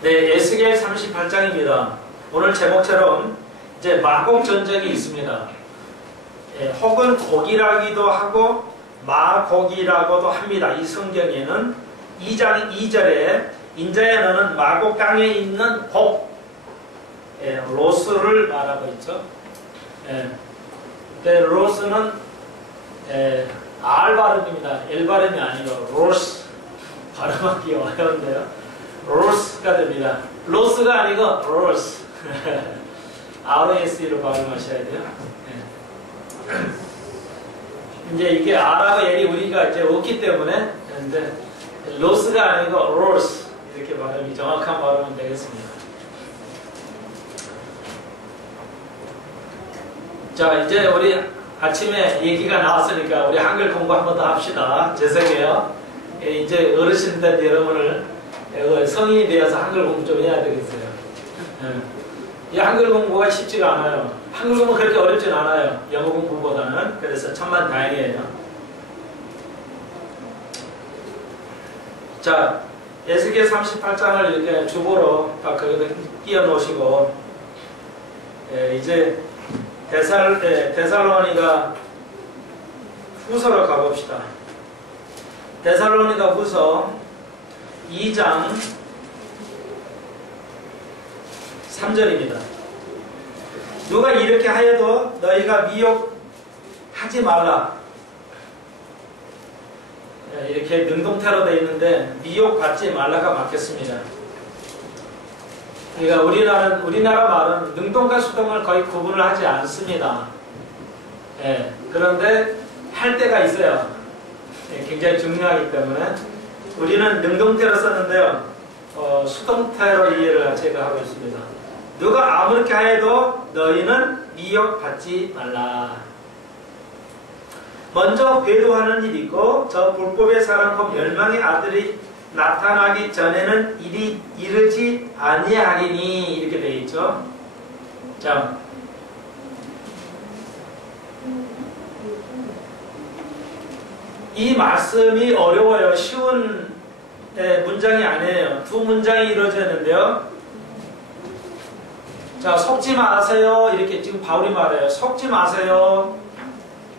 네, 에스겔 38장입니다. 오늘 제목처럼 이제 마곡 전쟁이 있습니다. 예, 혹은 곡이라기도 하고 마곡이라고도 합니다. 이 성경에는 2장 2절에 인자야 너는 마곡 땅에 있는 곡, 예, 로스를 말하고 있죠. 예, 로스는 R 발음입니다. L 발음이 아니고 로스 발음하기 어려운데요. 로스가 됩니다. 로스가 아니고 로스. ROSE로 발음하셔야 돼요. 네. 이제 이게 R하고 L이 우리가 이제 없기 때문에 근데 로스가 아니고 로스 이렇게 발음이 정확한 발음은 되겠습니다. 자, 이제 우리 아침에 얘기가 나왔으니까 우리 한글 공부 한 번 더 합시다. 죄송해요. 이제 어르신들 여러분을 성인이 되어서 한글 공부 좀 해야 되겠어요. 이 한글 공부가 쉽지가 않아요. 한글 공부는 그렇게 어렵진 않아요. 영어 공부보다는. 그래서 천만 다행이에요. 자, 에스겔 38장을 이렇게 주보로 딱 거기다 끼워 놓으시고, 이제 데살로니가 후서로 가봅시다. 데살로니가 후서 2장 3절입니다. 누가 이렇게 하여도 너희가 미혹하지 말라. 이렇게 능동태로 되어 있는데 미혹받지 말라가 맞겠습니다. 그러니까 우리나라 말은 능동과 수동을 거의 구분을 하지 않습니다. 예, 그런데 할 때가 있어요. 예, 굉장히 중요하기 때문에 우리는 능동태로 썼는데요. 수동태로 이해를 제가 하고 있습니다. 누가 아무렇게 하여도 너희는 미혹받지 말라. 먼저 배도하는 일이 있고 저 불법의 사람 곧 멸망의 아들이 나타나기 전에는 일이 이르지 아니하리니 이렇게 되어 있죠. 자, 이 말씀이 어려워요. 쉬운 문장이 아니에요. 두 문장이 이루어져 있는데요. 자, 속지 마세요. 이렇게 지금 바울이 말해요. 속지 마세요.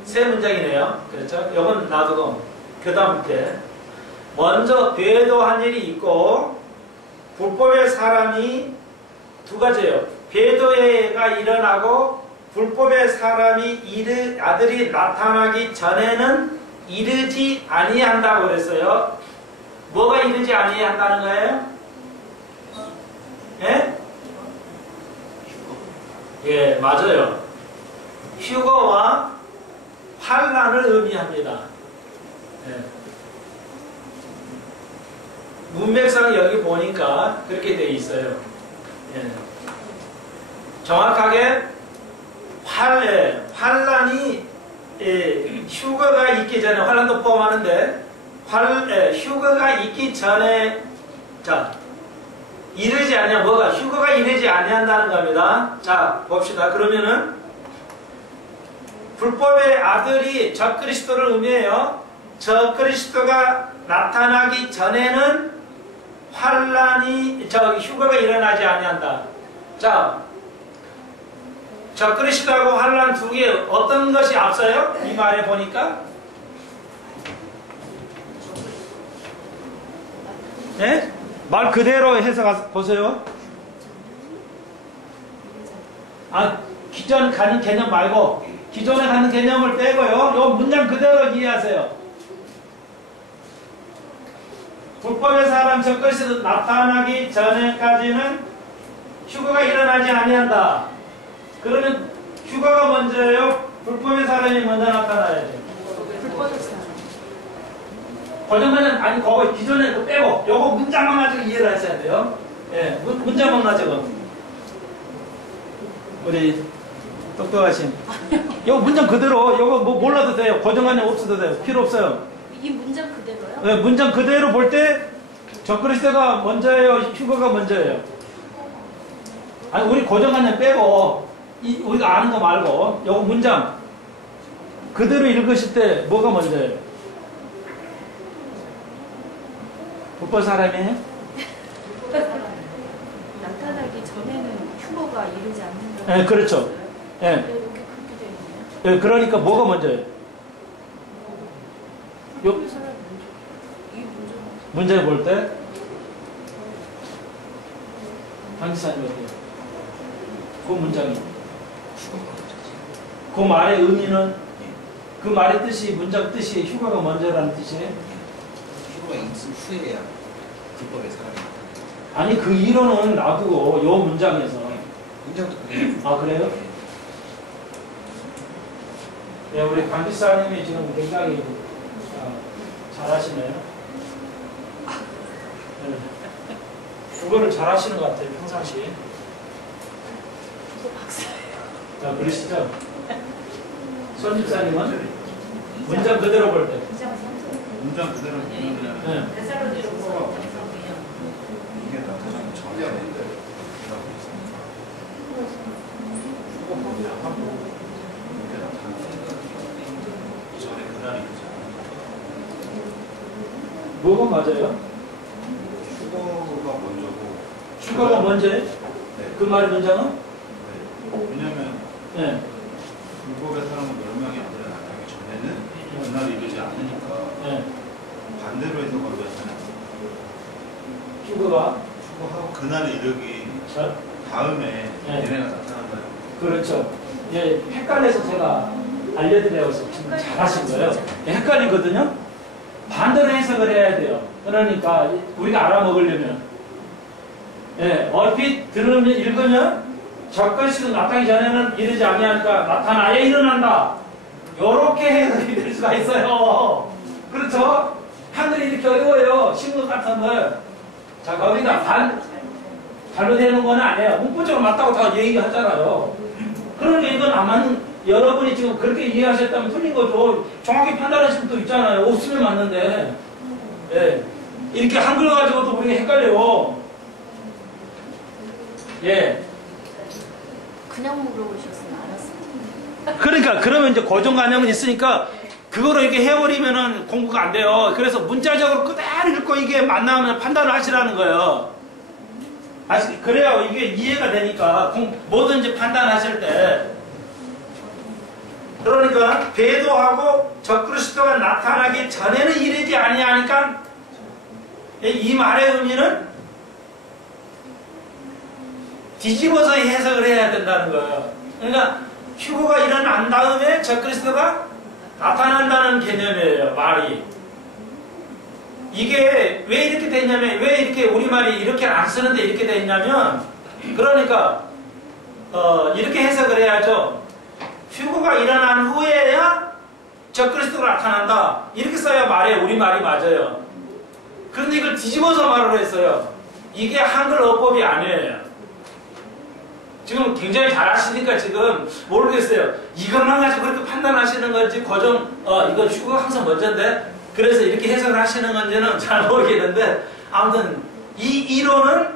세 문장이네요. 그렇죠? 이건 놔두고 그 다음 밑에 먼저 배도한 일이 있고 불법의 사람이 두 가지예요. 배도가 일어나고 불법의 사람이 아들이 나타나기 전에는 이르지 아니한다고 그랬어요. 뭐가 이르지 아니한다는 거예요? 예? 예, 맞아요. 휴거와 환난을 의미합니다. 예. 문맥상 여기 보니까 그렇게 되어 있어요. 예. 정확하게 환난이 휴거가 있기 전에 환난도 포함하는데 휴거가 있기 전에 자 이르지 아니하 뭐가 휴거가 이르지 아니한다는 겁니다. 자 봅시다. 그러면은 불법의 아들이 적그리스도를 의미해요. 적그리스도가 나타나기 전에는 휴거가 일어나지 아니한다. 자, 적그리스도하고 환난 두 개 어떤 것이 앞서요? 이 말에 보니까 예? 말 그대로 해서 보세요. 기존 가는 개념 말고 기존에 가는 개념을 빼고요. 이 문장 그대로 이해하세요. 불법의 사람 적그리스도 나타나기 전에까지는 휴거가 일어나지 아니한다. 그러면 휴거가 먼저예요? 불법의 사람이 먼저 나타나야 돼요? 불법의 사람. 고정관념 아니 그거 기존에 그 빼고 요거 문장만 가지고 이해를 하셔야 돼요. 예, 문장만 가지고 우리 똑똑하신 요 문장 그대로 요거 뭐 몰라도 돼요. 고정관념 없어도 돼요. 필요 없어요. 이 문장 그대로요? 예, 문장 그대로 볼 때 적그리스도가 먼저예요? 휴거가 먼저예요? 아니 우리 고정관념 빼고 우리가 아는 거 말고 요거 문장 그대로 읽으실 때 뭐가 먼저예요? 불법 사람이에요? 그리스도가 이르지 않는다. 네, 그렇죠. 예. 네, 이렇게 그렇게 되어 있네요. 예, 그러니까 뭐가 먼저예요? 요 이 문제는 문제 볼 때 강지사님 어때요? 그 문장이 그 말의 의미는 그 말의 뜻이 문장 뜻이 휴가가 먼저라는 뜻이에요? 휴가 있음 후에야 불법의 사람이. 아니 그 이론은 놔두고 요 문장에서 문장도 그래요. 아 그래요? 네, 우리 강지사님이 지금 굉장히 잘하시네요. 네. 그거를 잘하시는 것 같아요 평상시에. 또 박사예요. 자, 그러시죠? 손집사님은 문장 그대로 볼 때. 문장 그대로 보면 네. 이게 나타나는 전례인데 이게 나타나는 전에 그날이 뭐가 맞아요? 휴거가 먼저고 휴가가 먼저예요? 네. 그 말의 문장은? 네. 왜냐면 네. 불법의 사람은 멸망이 안 되는 나타나기 전에는 그날이 이르지 않으니까 네. 반대로 해석하면 되잖아요. 휴가가? 휴거하고 그날이 이르기 자, 다음에 네. 얘네가 나타난다. 그렇죠. 예, 헷갈려서 제가 알려드려서 지금 잘하신 거예요. 예, 헷갈리거든요? 반대로 해석을 해야 돼요. 그러니까 우리가 알아먹으려면. 예, 얼핏 들으면, 읽으면 적글씨도 나타나기 전에는 이르지 아니하니까 나타나야 일어난다. 요렇게 해석이 될 수가 있어요. 그렇죠? 한글이 이렇게 어려워요. 신문 같은 걸. 자, 거기다 잘못되는 건 아니에요. 문법적으로 맞다고 다 얘기하잖아요. 그러니까 이건 안 맞는, 여러분이 지금 그렇게 이해하셨다면 틀린 거죠. 정확히 판단하신 분도 있잖아요. 없으면 맞는데. 예. 이렇게 한글 가지고도 우리가 헷갈려요. 예. 그냥 물어보셨으면 알았어요. 그러니까 그러면 이제 고정관념은 있으니까 그거로 이렇게 해버리면은 공부가 안 돼요. 그래서 문자적으로 그대로 읽고 이게 맞나면 판단을 하시라는 거예요. 그래야 이게 이해가 되니까 뭐든지 판단하실 때. 그러니까 배도하고 적그리스도가 나타나기 전에는 이르지 아니하니까 이 말의 의미는 뒤집어서 해석을 해야 된다는 거예요. 그러니까 휴거가 일어난 다음에 적그리스도가 나타난다는 개념이에요. 말이. 이게 왜 이렇게 됐냐면, 왜 이렇게 우리말이 이렇게 안 쓰는데 이렇게 됐냐면, 그러니까 이렇게 해석을 해야죠. 휴거가 일어난 후에야 적그리스도가 나타난다. 이렇게 써야 우리말이 맞아요. 그런데 이걸 뒤집어서 말을 했어요. 이게 한글 어법이 아니에요. 지금 굉장히 잘하시니까 지금 모르겠어요. 이것만 가지고 그렇게 판단하시는 건지 이거 휴거가 항상 먼저인데 그래서 이렇게 해석을 하시는 건지는 잘 모르겠는데 아무튼 이 이론은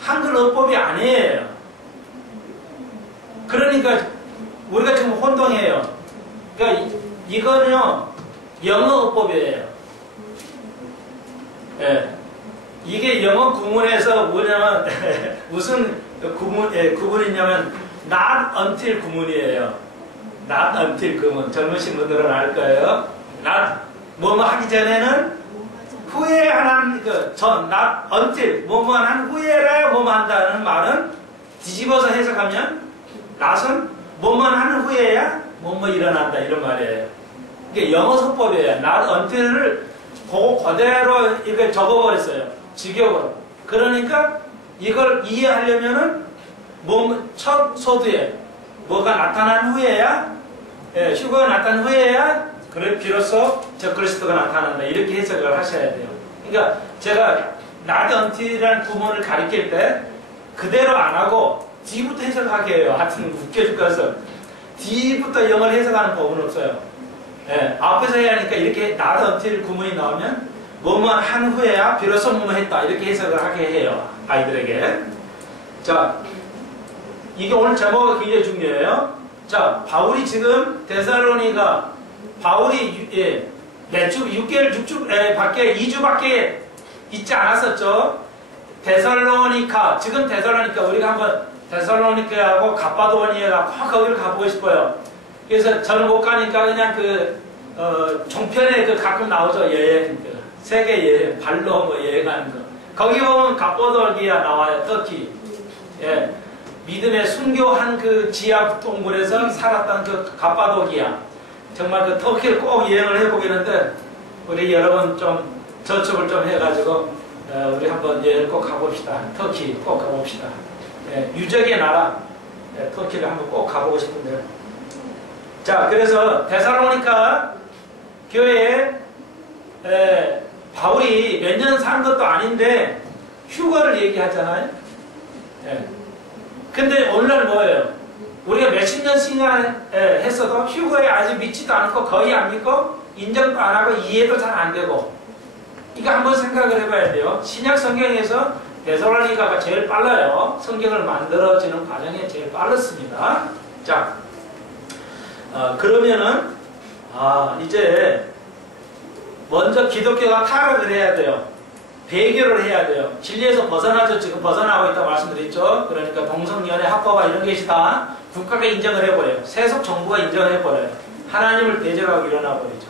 한글 어법이 아니에요. 그러니까 우리가 지금 혼동해요. 그러니까 이거는요 영어 어법이에요. 예. 이게 영어 구문에서 뭐냐면 무슨 구문이 있냐면 not until 구문이에요. not until 구문. 젊으신 분들은 알 거예요. not 뭐뭐 하기 전에는 후에 하는 not until 뭐뭐 한 후에라 뭐뭐 한다는 말은 뒤집어서 해석하면 not은 뭐뭐 하는 후에야 뭐뭐 일어난다 이런 말이에요. 이게 영어 서법이에요. not until을 그대로 이렇게 적어버렸어요. 직역으로. 그러니까 이걸 이해하려면은 첫 소두에 뭐가 나타난 후에야, 휴거가 나타난 후에야 그래 비로소 적그리스도가 나타난다. 이렇게 해석을 하셔야 돼요. 그러니까 제가 not until이라는 구문을 가리킬 때 그대로 안 하고 뒤부터 해석하게 해요. 하여튼 웃겨줄 것은 뒤부터 영어를 해석하는 법은 없어요. 앞에서 해야 하니까 이렇게 not until 구문이 나오면 뭐뭐 한 후에야 비로소 뭐뭐 했다. 이렇게 해석을 하게 해요. 아이들에게. 자, 이게 오늘 제목이 굉장히 중요해요. 자, 바울이 지금 바울이 몇 주, 6개월, 6주 밖에, 2주밖에 있지 않았었죠. 데살로니카, 지금 데살로니카 우리가 한번 데살로니케하고 갑바도니아가 꼭 거기를 가보고 싶어요. 그래서 저는 못 가니까 그냥 종편에 가끔 나오죠. 여행, 세계 여행, 발로 뭐 여행하는 거. 거기 보면 갑바도니아 나와요. 터키. 예. 믿음의 순교한 그 지하 동굴에서 살았던 그 갑바도기아. 정말 그 터키를 꼭 여행을 해보겠는데, 우리 여러분 좀 저축을 좀 해가지고, 우리 한번 여행 꼭 가봅시다. 터키 꼭 가봅시다. 예, 유적의 나라, 예, 터키를 한번 꼭 가보고 싶은데요. 자, 그래서 데살로니가 교회에 바울이 몇 년 산 것도 아닌데 휴거를 얘기하잖아요. 예. 근데 오늘날 뭐예요? 우리가 몇십 년씩이나 했어도 휴거에 아직 믿지도 않고 거의 안 믿고 인정도 안 하고 이해도 잘 안 되고, 이거 한번 생각을 해봐야 돼요. 신약 성경에서 데살로니가가 제일 빨라요. 성경을 만들어지는 과정에 제일 빨랐습니다. 자, 그러면은 이제 먼저 기독교가 타락을 해야 돼요. 배교를 해야 돼요. 진리에서 벗어나죠. 지금 벗어나고 있다고 말씀드렸죠. 그러니까 동성연애, 합법화 이런 것이 다 국가가 인정을 해버려요. 세속 정부가 인정을 해버려요. 하나님을 대적하고 일어나 버리죠.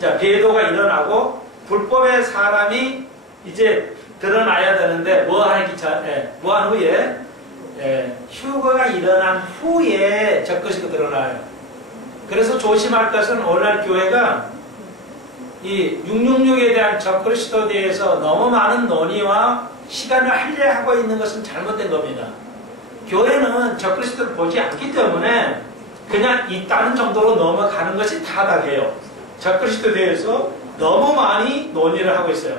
자, 배도가 일어나고 불법의 사람이 이제 드러나야 되는데 뭐 한 후에 휴거가 일어난 후에 적그리스도가 드러나요. 그래서 조심할 것은 오늘날 교회가 이 666에 대한 적그리스도에 대해서 너무 많은 논의와 시간을 할애하고 있는 것은 잘못된 겁니다. 교회는 적그리스도를 보지 않기 때문에 그냥 있다는 정도로 넘어가는 것이 타당해요. 적그리스도에 대해서 너무 많이 논의를 하고 있어요.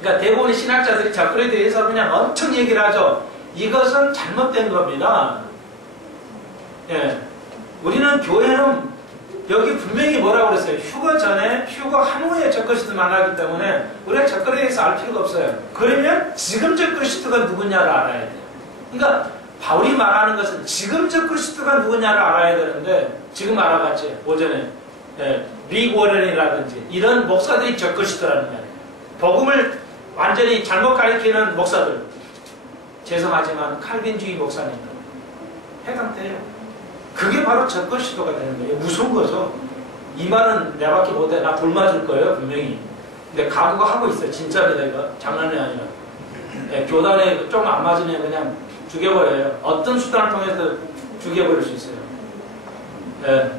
그러니까 대부분의 신학자들이 적그리스도에 대해서 그냥 엄청 얘기를 하죠. 이것은 잘못된 겁니다. 예. 우리는 교회는 여기 분명히 뭐라고 그랬어요? 휴거 전에, 휴거 한 후에 적그리스도 만나기 때문에 우리가 적그리스도에 대해서 알 필요가 없어요. 그러면 지금 적그리스도가 누구냐를 알아야 돼요. 그러니까 바울이 말하는 것은 지금 적그리스도가 누구냐를 알아야 되는데 지금 알아봤지, 오전에. 릭 워런이라든지 이런 목사들이 적그리스도라는 거예요. 복음을 완전히 잘못 가르치는 목사들. 죄송하지만 칼빈주의 목사님들 해당돼요. 그게 바로 적그리스도가 되는 거예요. 무서운 거죠. 이 말은 내밖에 못해. 나 돌 맞을 거예요, 분명히. 근데 각오가 하고 있어요. 진짜입니다, 이거. 장난이 아니라. 교단에 좀 안 맞으면 그냥 죽여버려요. 어떤 수단을 통해서 죽여버릴 수 있어요.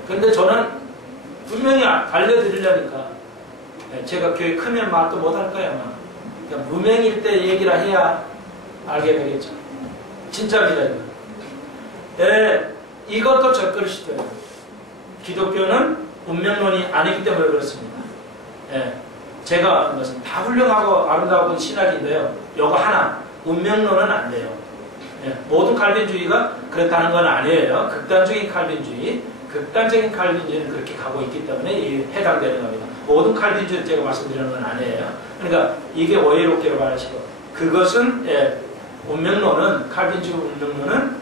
근데 저는 분명히 알려드리려니까. 제가 교회 크면 말도 못할 거예요, 아마. 그러니까 무명일 때 얘기를 해야 알게 되겠죠. 진짜입니다, 이거. 이것도 적그리스도예요. 기독교는 운명론이 아니기 때문에 그렇습니다. 제가 하는 것은 다 훌륭하고 아름다운 신학인데요. 요거 하나, 운명론은 안 돼요. 모든 칼빈주의가 그렇다는 건 아니에요. 극단적인 칼빈주의는 그렇게 가고 있기 때문에 해당되는 겁니다. 모든 칼빈주의 제가 말씀드리는 건 아니에요. 그러니까 이게 오해로 기록하시고, 그것은 운명론은, 칼빈주의 운명론은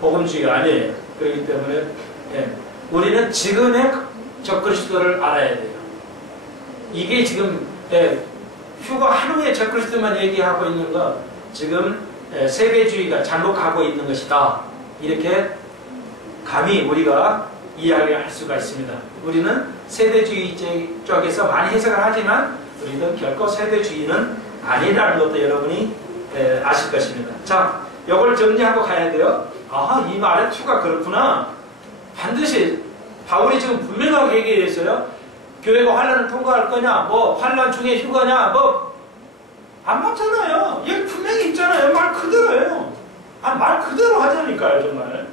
복음주의가 아니에요. 그렇기 때문에 우리는 지금의 적그리스도를 알아야 돼요. 이게 지금 휴거 한 후에 적그리스도만 얘기하고 있는 거, 지금 세계주의가 잘못 가고 있는 것이다. 이렇게 감히 우리가 이야기할 수가 있습니다. 우리는 세대주의 쪽에서 많이 해석을 하지만 우리는 결코 세대주의는 아니라는 것도 여러분이 아실 것입니다. 자, 이걸 정리하고 가야 돼요. 이 말의 투가 그렇구나. 반드시 바울이 지금 분명하게 얘기했어요. 교회가 환란을 통과할 거냐, 환란 중에 휴거냐, 안 맞잖아요. 여기 분명히 있잖아요. 말 그대로예요. 말 그대로 하자니까요, 정말.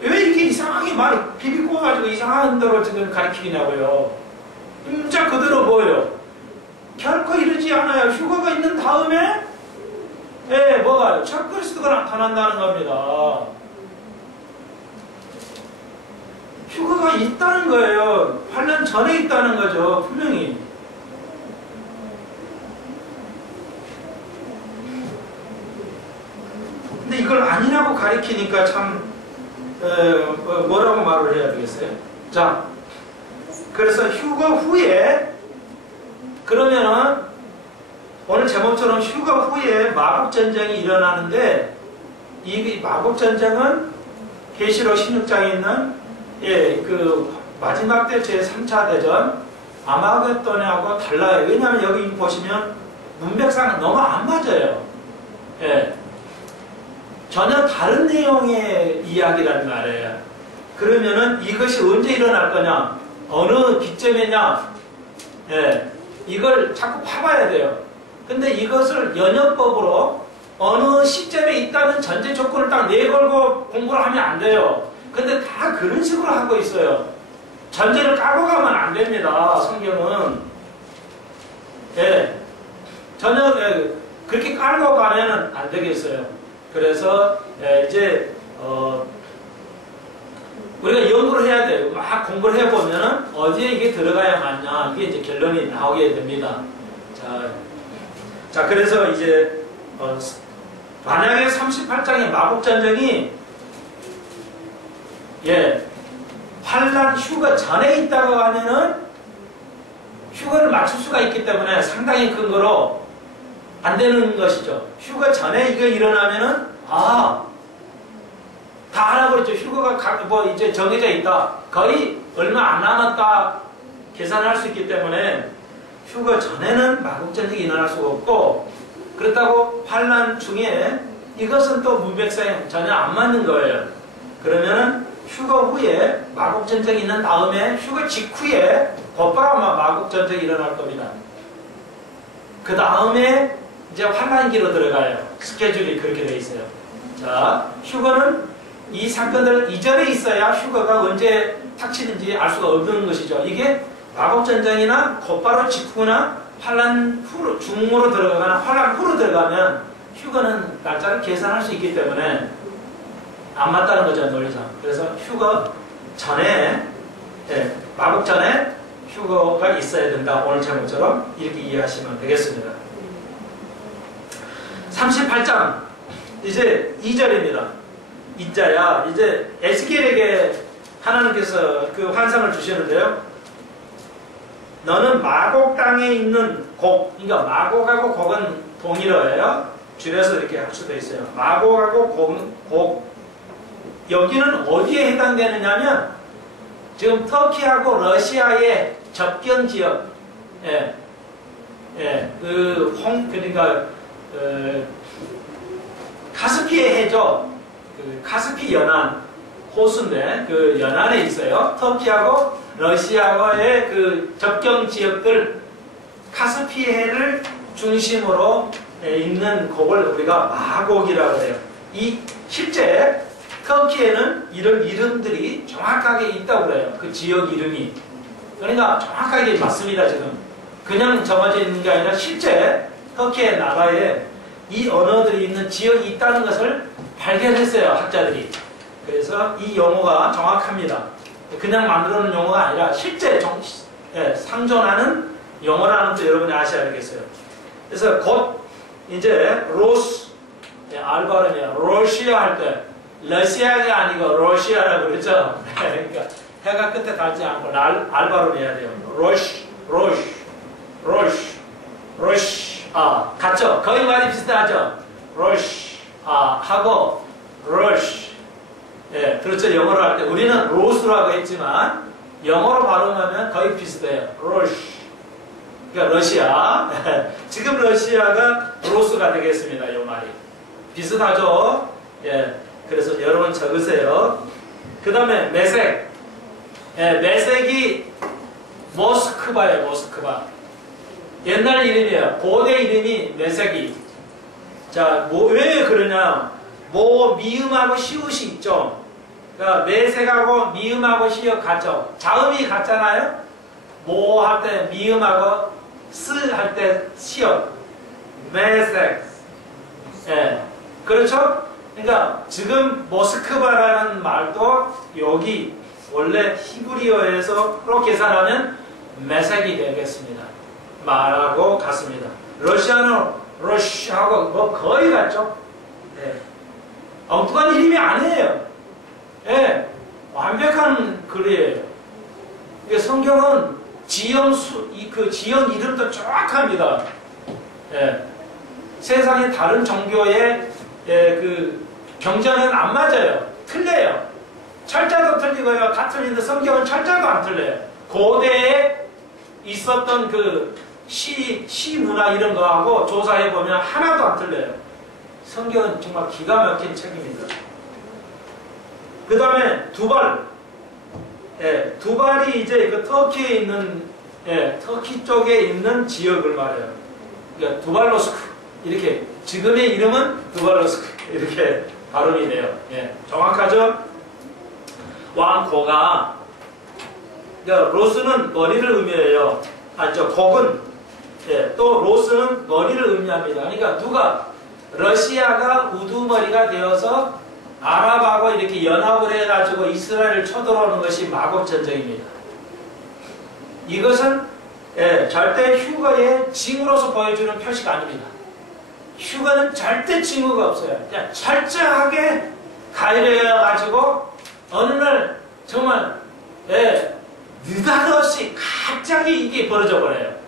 왜 이렇게 이상하게 말 비비꼬아가지고 이상한 대로 지금 가르치냐고요. 진짜 그대로 뭐예요? 결코 이러지 않아요. 휴거가 있는 다음에 뭐가 적그리스도가 나타난다는 겁니다. 휴거가 있다는 거예요. 환란 전에 있다는 거죠. 분명히. 근데 이걸 아니라고 가리키니까 참 뭐라고 말을 해야 되겠어요? 자, 그래서 휴거 후에, 그러면은 오늘 제목처럼 휴거 후에 마국전쟁이 일어나는데 이 마법 전쟁은 계시록 16장에 있는 그 마지막 때 제3차 대전 아마겟돈하고 달라요. 왜냐하면 여기 보시면 문맥상 너무 안 맞아요. 예. 전혀 다른 내용의 이야기란 말이에요. 그러면은 이것이 언제 일어날 거냐? 어느 기점이냐? 예. 이걸 자꾸 파봐야 돼요. 근데 이것을 연역법으로 어느 시점에 있다는 전제 조건을 딱 내걸고 공부를 하면 안 돼요. 근데 다 그런 식으로 하고 있어요. 전제를 까고 가면 안 됩니다. 성경은. 예. 전혀 그렇게 깔고 가면은 안 되겠어요. 그래서 이제 우리가 연구를 해야 돼요. 막 공부를 해보면은 어디에 이게 들어가야 맞냐 이게 이제 결론이 나오게 됩니다. 자 그래서 이제 만약에 38장의 마법전쟁이 환란 휴거 전에 있다고 하면은 휴거를 맞출 수가 있기 때문에 상당히 근거로 안 되는 것이죠. 휴거 전에 이거 일어나면은 다 알아버렸죠. 휴거가 뭐 이제 정해져 있다. 거의 얼마 안 남았다 계산할 수 있기 때문에 휴거 전에는 마법전쟁이 일어날 수가 없고, 그렇다고 환란 중에 이것은 또 문맥상 전혀 안 맞는 거예요. 그러면은 휴거 후에 마법전쟁이 있는 다음에 휴거 직후에 곧바로 마법전쟁이 일어날 겁니다. 그 다음에 이제 환란기로 들어가요. 스케줄이 그렇게 되어 있어요. 자, 휴거는 이 사건들 이전에 있어야 휴거가 언제 닥치는지 알 수가 없는 것이죠. 이게 마법전쟁이나 곧바로 직후나 환란 후로, 중으로 들어가거나 환란 후로 들어가면 휴거는 날짜를 계산할 수 있기 때문에 안 맞다는 거죠, 논리상. 그래서 휴거 전에, 마법 전에 휴거가 있어야 된다. 오늘 제목처럼 이렇게 이해하시면 되겠습니다. 38장, 이제 2절입니다. 인자야, 이제 에스겔에게 하나님께서 그 환상을 주시는데요. 너는 마곡 땅에 있는 곡, 그러니까 마곡하고 곡은 동일어예요. 줄여서 이렇게 할 수도 있어요. 마곡하고 곡. 여기는 어디에 해당되느냐면 지금 터키하고 러시아의 접경 지역, 그러니까 카스피해 해죠. 그 카스피 연안 호수인데 그 연안에 있어요. 터키하고 러시아와의 그 접경 지역들 카스피해를 중심으로 있는 곡을 우리가 마곡이라고 해요. 이 실제 터키에는 이런 이름들이 정확하게 있다고 그래요. 그 지역 이름이. 그러니까 정확하게 맞습니다. 지금 그냥 정해져 있는 게 아니라 실제 터키의 나라에 이 언어들이 있는 지역이 있다는 것을 발견했어요. 학자들이. 그래서 이 용어가 정확합니다. 그냥 만들어 놓은 용어가 아니라 실제 상존하는 용어라는 것도 여러분이 아셔야 되겠어요. 그래서 곧 이제 로스, 알바름이야. 러시아 할 때 러시아가 아니고 러시아라고 그러죠. 그러니까 해가 끝에 닿지 않고 알바름 해야 돼요. 러시. 같죠? 거의 말이 비슷하죠? 러시, 하고 러시. 그렇죠. 영어로 할 때 우리는 로스라고 했지만 영어로 발음하면 거의 비슷해요. 러시. 그러니까 러시아. 지금 러시아가 로스가 되겠습니다. 이 말이. 비슷하죠? 그래서 여러분 적으세요. 그 다음에 메색. 메색이 모스크바예요. 모스크바. 옛날 이름이에요. 고대 이름이 메색이. 자, 왜 그러냐? 미음하고 시옷이 있죠. 그러니까 메색하고 미음하고 시옷 같죠. 자음이 같잖아요. 할 때 미음하고 스 할 때 시옷. 메색. 그렇죠? 그러니까 지금 모스크바라는 말도 여기 원래 히브리어에서 계산하면 메색이 되겠습니다. 말하고 같습니다. 러시아는 러시아하고 거의 같죠? 엉뚱한 이름이 아니에요. 완벽한 글이에요. 성경은 그 지형 이름도 정확합니다. 세상의 다른 종교의 그 경전은 안 맞아요. 틀려요. 철자도 틀리고요. 다 틀리는데 성경은 철자도 안 틀려요. 고대에 있었던 그 시 문화 이런 거하고 조사해보면 하나도 안 틀려요. 성경은 정말 기가 막힌 책입니다. 그 다음에 두발. 예, 두발이 이제 그 터키에 있는, 예, 터키 쪽에 있는 지역을 말해요. 그러니까 두발로스크. 이렇게, 지금의 이름은 두발로스크. 이렇게 발음이 돼요. 예, 정확하죠? 왕고가, 그러니까 로스는 머리를 의미해요. 곡은, 예, 또 로스는 머리를 의미합니다. 그러니까 누가, 러시아가 우두머리가 되어서 아랍하고 이렇게 연합을 해가지고 이스라엘을 쳐들어오는 것이 마곡전쟁입니다. 이것은, 예, 절대 휴거의 징후로서 보여주는 표시가 아닙니다. 휴거는 절대 징후가 없어요. 그냥 철저하게 가열해가지고 어느 날 정말, 예, 느닷없이 갑자기 이게 벌어져 버려요.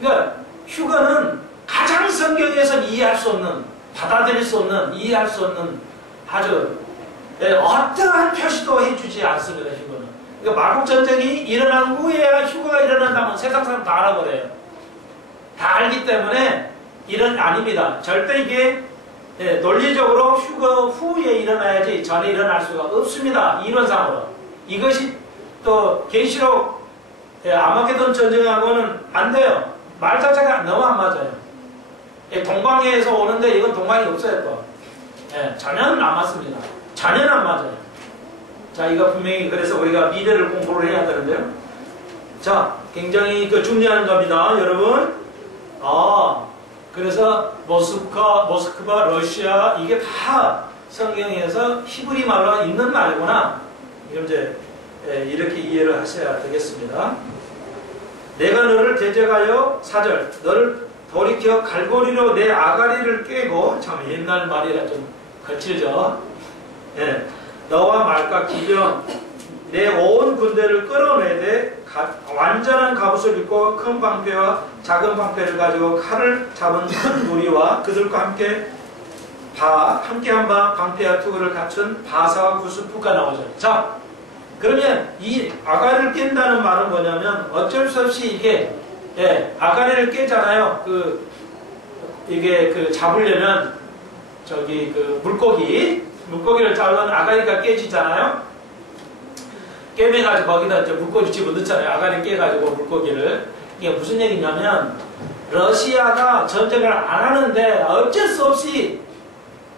그러니까 휴거는 가장 성경에서 이해할 수 없는, 받아들일 수 없는, 이해할 수 없는 아주, 예, 어떠한 표시도 해주지 않습니다. 휴거는. 그러니까 마곡전쟁이 일어난 후에야 휴거가 일어난다면 세상 사람 다 알아버려요. 다 알기 때문에 아닙니다. 절대 이게, 예, 논리적으로 휴거 후에 일어나야지 전에 일어날 수가 없습니다. 이론상으로. 이것이 또 계시록, 예, 아마게돈 전쟁하고는 안 돼요. 말 자체가 너무 안 맞아요. 예, 동방에서 오는데 이건 동방이 없어요 또. 예, 전혀는 안 맞습니다. 전혀는 안 맞아요. 자, 이거 분명히 그래서 우리가 미래를 공부를 해야 되는데요. 자, 굉장히 중요한 겁니다, 여러분. 그래서 모스크바, 러시아 이게 다 성경에서 히브리 말로 있는 말이구나. 이제 이렇게 이해를 하셔야 되겠습니다. 내가 너를 대적하여 4절 너를 돌이켜 갈고리로 내 아가리를 꿰고, 참 옛날 말이라 좀 거칠죠. 예, 너와 말과 기병 내 온 군대를 끌어내되 완전한 갑옷을 입고 큰 방패와 작은 방패를 가지고 칼을 잡은 큰 무리와 그들과 함께한 바 방패와 투구를 갖춘 바사와 구스프가 나오죠. 자, 그러면 이 아가리를 깬다는 말은 뭐냐면 어쩔 수 없이 이게, 예, 아가리를 깨잖아요. 이게 잡으려면 저기 물고기를 잡으면 아가리가 깨지잖아요. 깨매가지고 거기다 이제 물고기 집어넣잖아요. 아가리 깨가지고 물고기를. 이게 무슨 얘기냐면 러시아가 전쟁을 안 하는데 어쩔 수 없이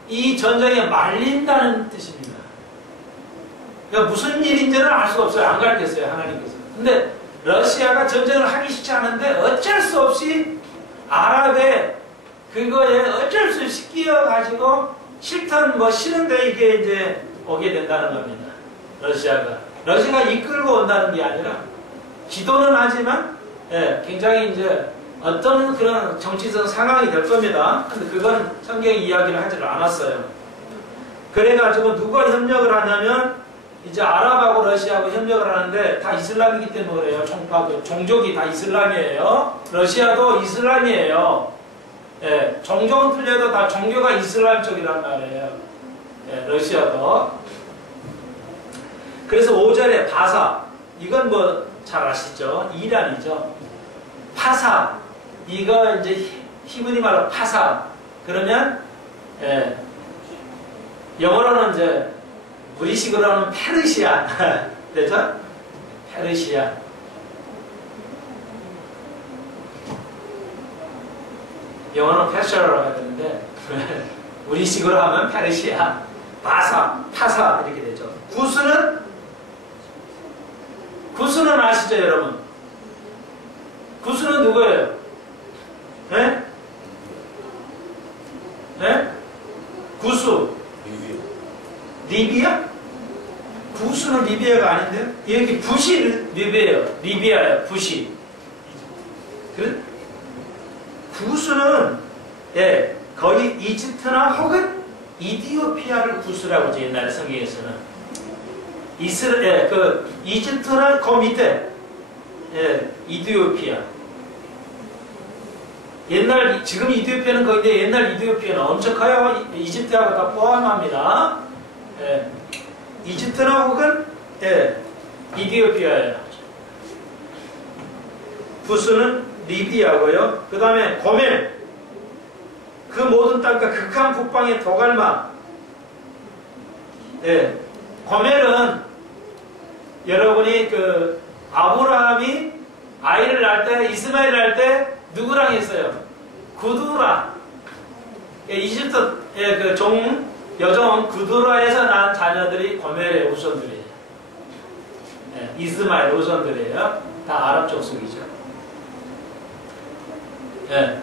이 전쟁에 말린다는 뜻입니다. 그러니까 무슨 일인지는 알 수가 없어요. 안 가르쳤어요, 하나님께서. 근데 러시아가 전쟁을 하기 싫지 않은데 어쩔 수 없이 아랍의 그거에 어쩔 수 없이 끼어가지고 싫은데 이게 이제 오게 된다는 겁니다. 러시아가 이끌고 온다는 게 아니라 기도는 하지만, 예, 굉장히 이제 어떤 그런 정치적 상황이 될 겁니다. 근데 그건 성경이 이야기를 하지를 않았어요. 그래가지고 누가 협력을 하냐면 이제 아랍하고 러시아하고 협력을 하는데 다 이슬람이기 때문에 그래요. 종족이 다 이슬람이에요. 러시아도 이슬람이에요. 예, 종족은 틀려도 다 종교가 이슬람 쪽이란 말이에요. 예, 러시아도. 그래서 5절에 바사, 이건 뭐 잘 아시죠? 이란이죠. 파사, 이거 이제 히브리 말로 파사. 그러면, 예, 영어로는 이제 우리식으로는 페르시아 되죠? 페르시아. 영어는 페르시아라고 해야 되는데 우리식으로 하면 페르시아, 바사, 파사 이렇게 되죠. 구스는 아시죠, 여러분? 구스는 누구예요? 네? 네? 구수. 리비아? 구스는 리비아가 아닌데요? 여기 붓이 리비아예요. 붓이. 그래? 구스는, 예, 거의 이집트나 혹은 이디오피아를 구스라고 하죠. 옛날에 성경에서는. 이집트는 그 밑에, 예, 이디오피아. 옛날 지금 이디오피아는 거인데 옛날 이디오피아는 엄청 커요. 이집트하고 다 포함합니다. 예. 이집트나 혹은 예, 이디오피아예요. 부스는 리비아고요. 그 다음에 고멜, 그 모든 땅과 극한 북방의 도갈마. 예, 고멜은 여러분이 그 아브라함이 아이를 낳을 때, 이스마엘을 낳을 때 누구랑 했어요? 구두라. 예, 이집트의 그 여종 구두라에서 난 자녀들이 고멜의 후손들이에요. 예, 이스마엘 후손들이에요. 다 아랍 족속이죠. 예.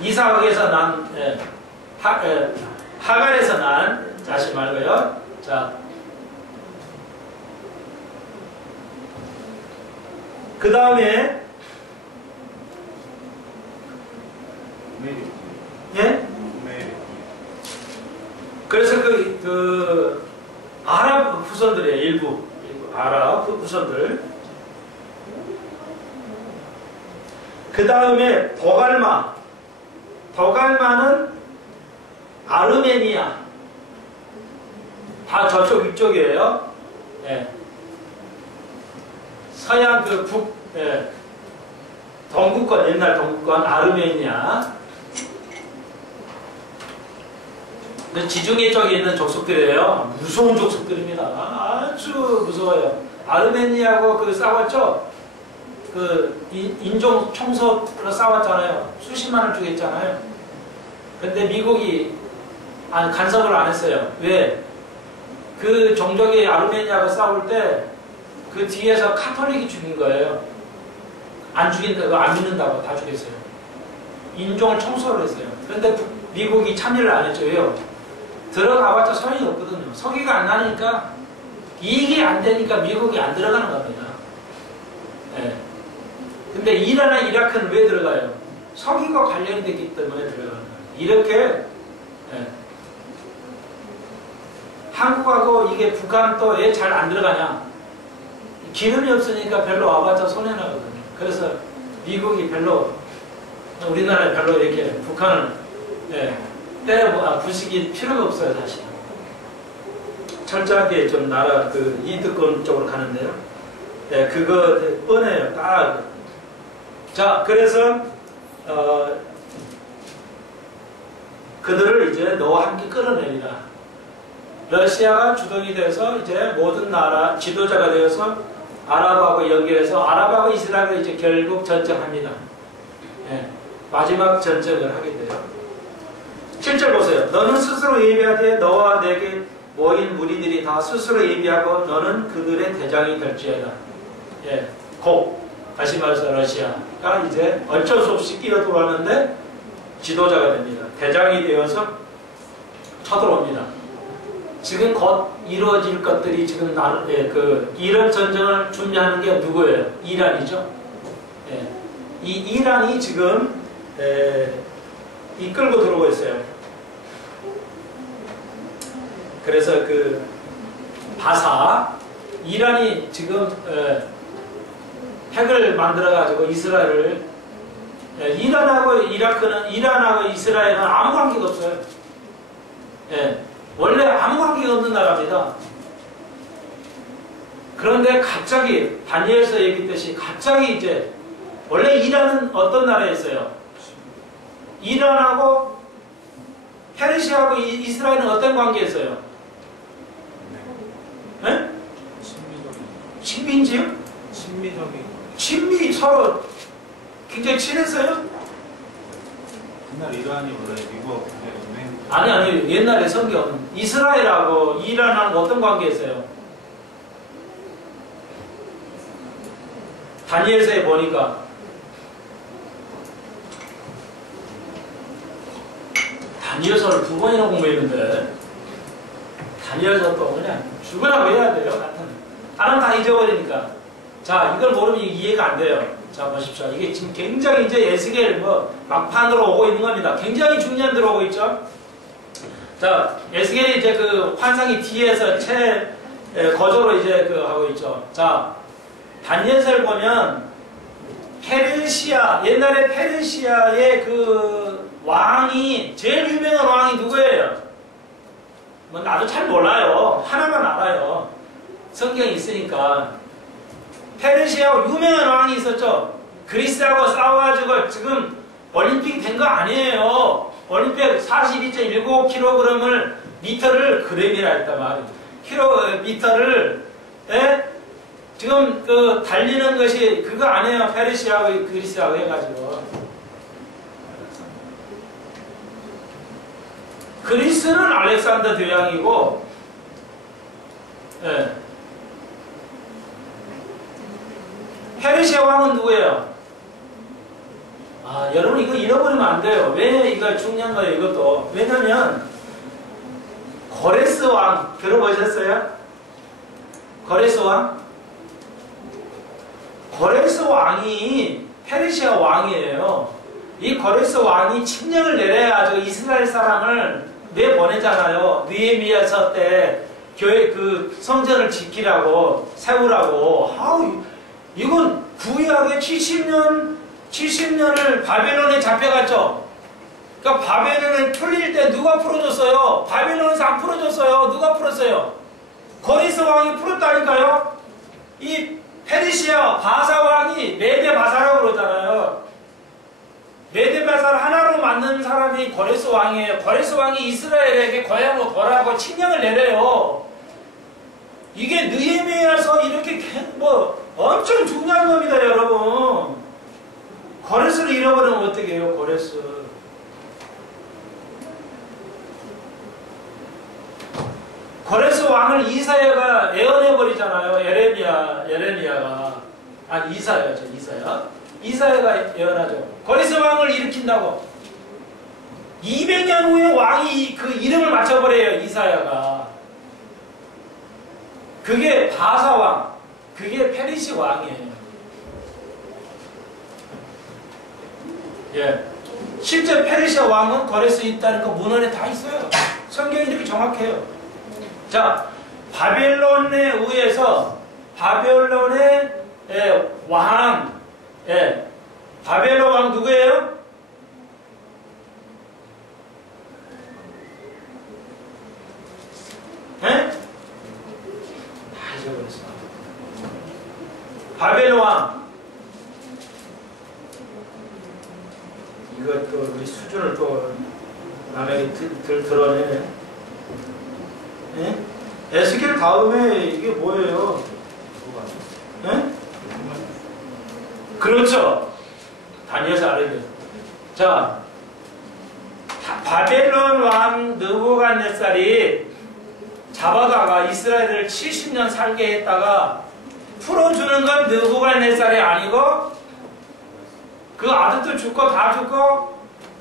이삭에서 난, 예, 하갈에서 난 자식 말고요. 자, 그 다음에 예? 그래서 그 아랍 후손들이에요. 일부 아랍 후손들. 그 다음에 도갈마는 아르메니아. 다 저쪽 위쪽이에요. 예. 서양 그 예. 동구권, 옛날 동구권 아르메니아. 지중해 쪽에 있는 족속들이에요. 무서운 족속들입니다. 아주 무서워요. 아르메니아하고 그 싸웠죠? 그 인종 청소로 싸웠잖아요. 수십만 원 주겠잖아요. 근데 미국이 간섭을 안 했어요. 왜? 그 종족이 아르메니아하고 싸울 때 그 뒤에서 카톨릭이 죽인 거예요. 안 죽인다고, 안 믿는다고 다 죽였어요. 인종을 청소를 했어요. 그런데 미국이 참여를 안 했죠. 왜요? 들어가봤자 소용이 없거든요. 석유가 안 나니까, 이익이 안 되니까 미국이 안 들어가는 겁니다. 예. 근데 이란이나 이라크는 왜 들어가요? 석유가 관련되기 때문에 들어가는 거예요. 이렇게, 예. 한국하고 이게 북한도 왜 잘 안 들어가냐? 기름이 없으니까 별로 와봤자 손해나거든요. 그래서 미국이 별로, 우리나라에 별로 이렇게 북한을, 예. 부식이 필요가 없어요, 사실. 철저하게 좀 나라 그 이득권 쪽으로 가는데요. 네, 그거 뻔해요. 딱. 자, 그래서 그들을 이제 너와 함께 끌어내리라. 러시아가 주동이 돼서 이제 모든 나라 지도자가 되어서 아랍하고 연결해서 아랍하고 이스라엘을 이제 결국 전쟁합니다. 네, 마지막 전쟁을 하게 돼요. 7절 보세요. 너는 스스로 예비하되 너와 내게 모인 무리들이 다 스스로 예비하고 너는 그들의 대장이 될지어다. 예, 다시 말해서 러시아가 이제 어쩔 수 없이 끼어들어왔는데 지도자가 됩니다. 대장이 되어서 쳐들어옵니다. 지금 곧 이루어질 것들이 지금 이런 전쟁을 준비하는 게 누구예요? 이란이죠. 예, 이 이란이 지금 이끌고 들어오고 있어요. 그래서 그 바사, 이란이 지금 핵을 만들어가지고 이스라엘을, 이란하고 이스라엘은 아무 관계가 없어요. 예, 원래 아무 관계가 없는 나라입니다. 그런데 갑자기 다니엘서 얘기했듯이 갑자기 이제 원래 이란은 어떤 나라였어요? 이란하고 페르시아하고 이스라엘은 어떤 관계였어요? 네? 친민지요? 친미 서로 굉장히 친했어요? 옛날 이란이 원래 미국하고 동맹. 아니 옛날에 성경 이스라엘하고 이란하고 어떤 관계였어요? 다니엘서에 보니까 다니엘서를 2번이나 공부했는데 다니엘서 또 그냥 죽으라고 해야 돼요. 나는 다 잊어버리니까. 자, 이걸 모르면 이해가 안 돼요. 자, 보십시오. 이게 지금 굉장히 이제 에스겔 막판으로 오고 있는 겁니다. 굉장히 중요한 들어오고 있죠. 자, 에스겔이 이제 그 환상이 뒤에서 거조로 이제 하고 있죠. 자, 다니엘서를 보면 페르시아, 옛날에 페르시아의 그 왕이, 제일 유명한 왕이 누구예요? 뭐 나도 잘 몰라요. 하나만 알아요. 성경에 있으니까. 페르시아 유명한 왕이 있었죠. 그리스하고 싸워가지고 지금 올림픽 된 거 아니에요. 올림픽 42.19kg을 미터를 그램이라 했단 말이에요. 미터를 지금 그 달리는 것이 그거 아니에요. 페르시아하고 그리스하고 해가지고. 그리스는 알렉산더 대왕이고, 예. 페르시아 왕은 누구예요? 아, 여러분 이거 잃어버리면 안 돼요. 왜 이거 중요한 거예요, 이것도. 왜냐면, 고레스 왕, 들어보셨어요? 고레스 왕? 고레스 왕이 페르시아 왕이에요. 이 고레스 왕이 칙령을 내려가지고 이스라엘 사람을 내보내잖아요. 느헤미야서 때 교회 그 성전을 지키라고, 세우라고. 아우, 이건 구약에 70년을 바벨론에 잡혀갔죠. 그러니까 바벨론을 풀릴 때 누가 풀어줬어요? 바벨론에서 안 풀어줬어요. 누가 풀었어요? 고레스 왕이 풀었다니까요. 이 페르시아 바사 왕이 메데 바사라고 그러잖아요. 메데 바사를 하나로 만든 사람이 고레스 왕이에요. 고레스 왕이 이스라엘에게 고향으로 돌아가고 칙령을 내려요. 이게 느헤미야서 이렇게 뭐 엄청 중요한 겁니다, 여러분. 고레스를 잃어버리면 어떻게 해요, 고레스. 고레스 왕을 이사야가 예언해버리잖아요. 예레미야가. 아니, 이사야죠, 이사야가 예언하죠. 고레스 왕을 일으킨다고. 200년 후에 왕이 그 이름을 맞춰버려요, 이사야가. 그게 바사왕, 그게 페르시 왕이에요. 예. 실제 페르시아 왕은 고레스에 있다는 거 문헌에 다 있어요. 성경이 이렇게 정확해요. 자, 바벨론에 의해서 바벨론의 왕, 바벨론 왕 누구예요? 다 잊어버렸어. 바벨론 왕. 이것도 우리 수준을 또 남에게 드러내네. 예? 에스겔 다음에 이게 뭐예요? 예? 그렇죠. 다니엘서 알아요. 자, 바벨론 왕 느부갓네살이 잡아다가 이스라엘을 70년 살게 했다가 풀어주는 건 느부갓네살이 아니고 그 아들도 죽고 다 죽고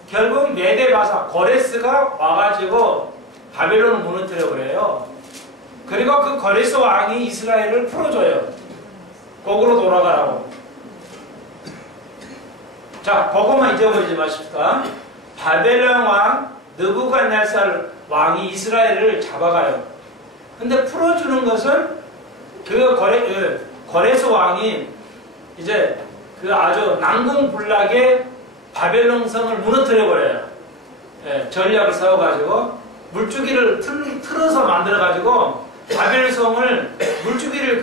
결국 메데바사 고레스가 와가지고 바벨론을 무너뜨려 버려요. 그리고 그 고레스 왕이 이스라엘을 풀어줘요. 거꾸로 돌아가라고. 자, 그것만 잊어버리지 마십시다. 바벨론 왕 느부갓네살 왕이 이스라엘을 잡아가요. 근데 풀어주는 것은 그 고레스 왕이 이제 그 아주 난공불락의 바벨론 성을 무너뜨려 버려요. 예, 전략을 세워가지고 물주기를 틀어서 만들어가지고 바벨 성을 물주기를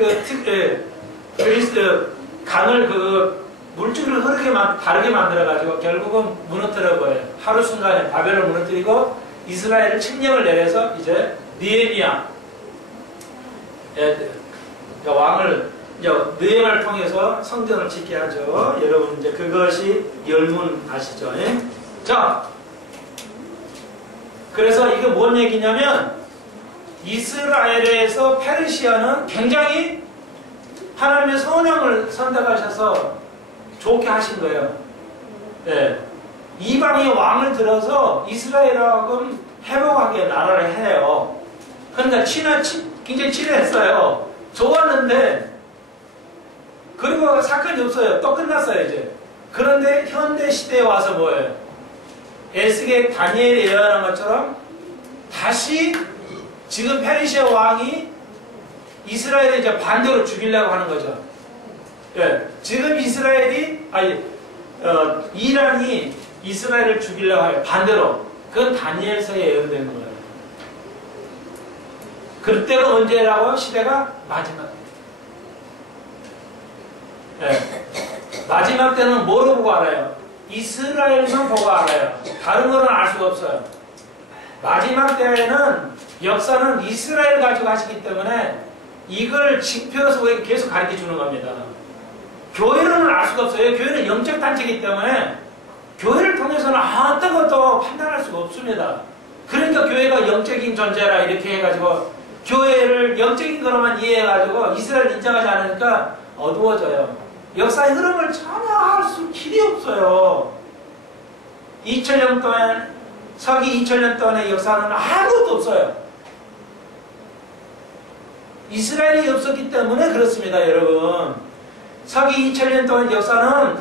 강을 물주기를 흐르게 다르게 만들어가지고 결국은 무너뜨려 버려요. 하루 순간에 바벨을 무너뜨리고 이스라엘을 칙령을 내려서 이제 느헤미야 왕을 느헤미야를 통해서 성전을 짓게 하죠. 여러분 이제 그것이 열문 아시죠? 예? 자, 그래서 이게 뭔 얘기냐면 이스라엘에서 페르시아는 굉장히 하나님의 선양을 선택하셔서 좋게 하신 거예요. 네. 이방의 왕을 들어서 이스라엘하고 회복하게 나라를 해요. 그러니까 굉장히 친했어요. 좋았는데 그리고 사건이 없어요. 또 끝났어요 이제. 그런데 현대 시대에 와서 뭐예요? 에스겔 다니엘이 예언한 것처럼 다시 지금 페르시아 왕이 이스라엘을 이제 반대로 죽이려고 하는 거죠. 예, 지금 이란이 이스라엘을 죽이려고 해요. 반대로. 그건 다니엘서에 예언된 거예요. 그때가 언제라고? 시대가 마지막. 네. 마지막 때는 뭐로 보고 알아요? 이스라엘만 보고 알아요. 다른 거는 알 수가 없어요. 마지막 때에는 역사는 이스라엘 가지고 하시기 때문에 이걸 짚혀서 계속 가르쳐 주는 겁니다. 교회는 알 수가 없어요. 교회는 영적 단체이기 때문에 교회를 통해서는 어떤 것도 판단할 수가 없습니다. 그러니까 교회가 영적인 존재라 이렇게 해가지고 교회를 영적인 거로만 이해해가지고 이스라엘 인정하지 않으니까 어두워져요. 역사의 흐름을 전혀 알 수 길이 없어요. 2000년 동안 서기 2000년 동안의 역사는 아무것도 없어요. 이스라엘이 없었기 때문에 그렇습니다, 여러분. 서기 2000년 동안 역사는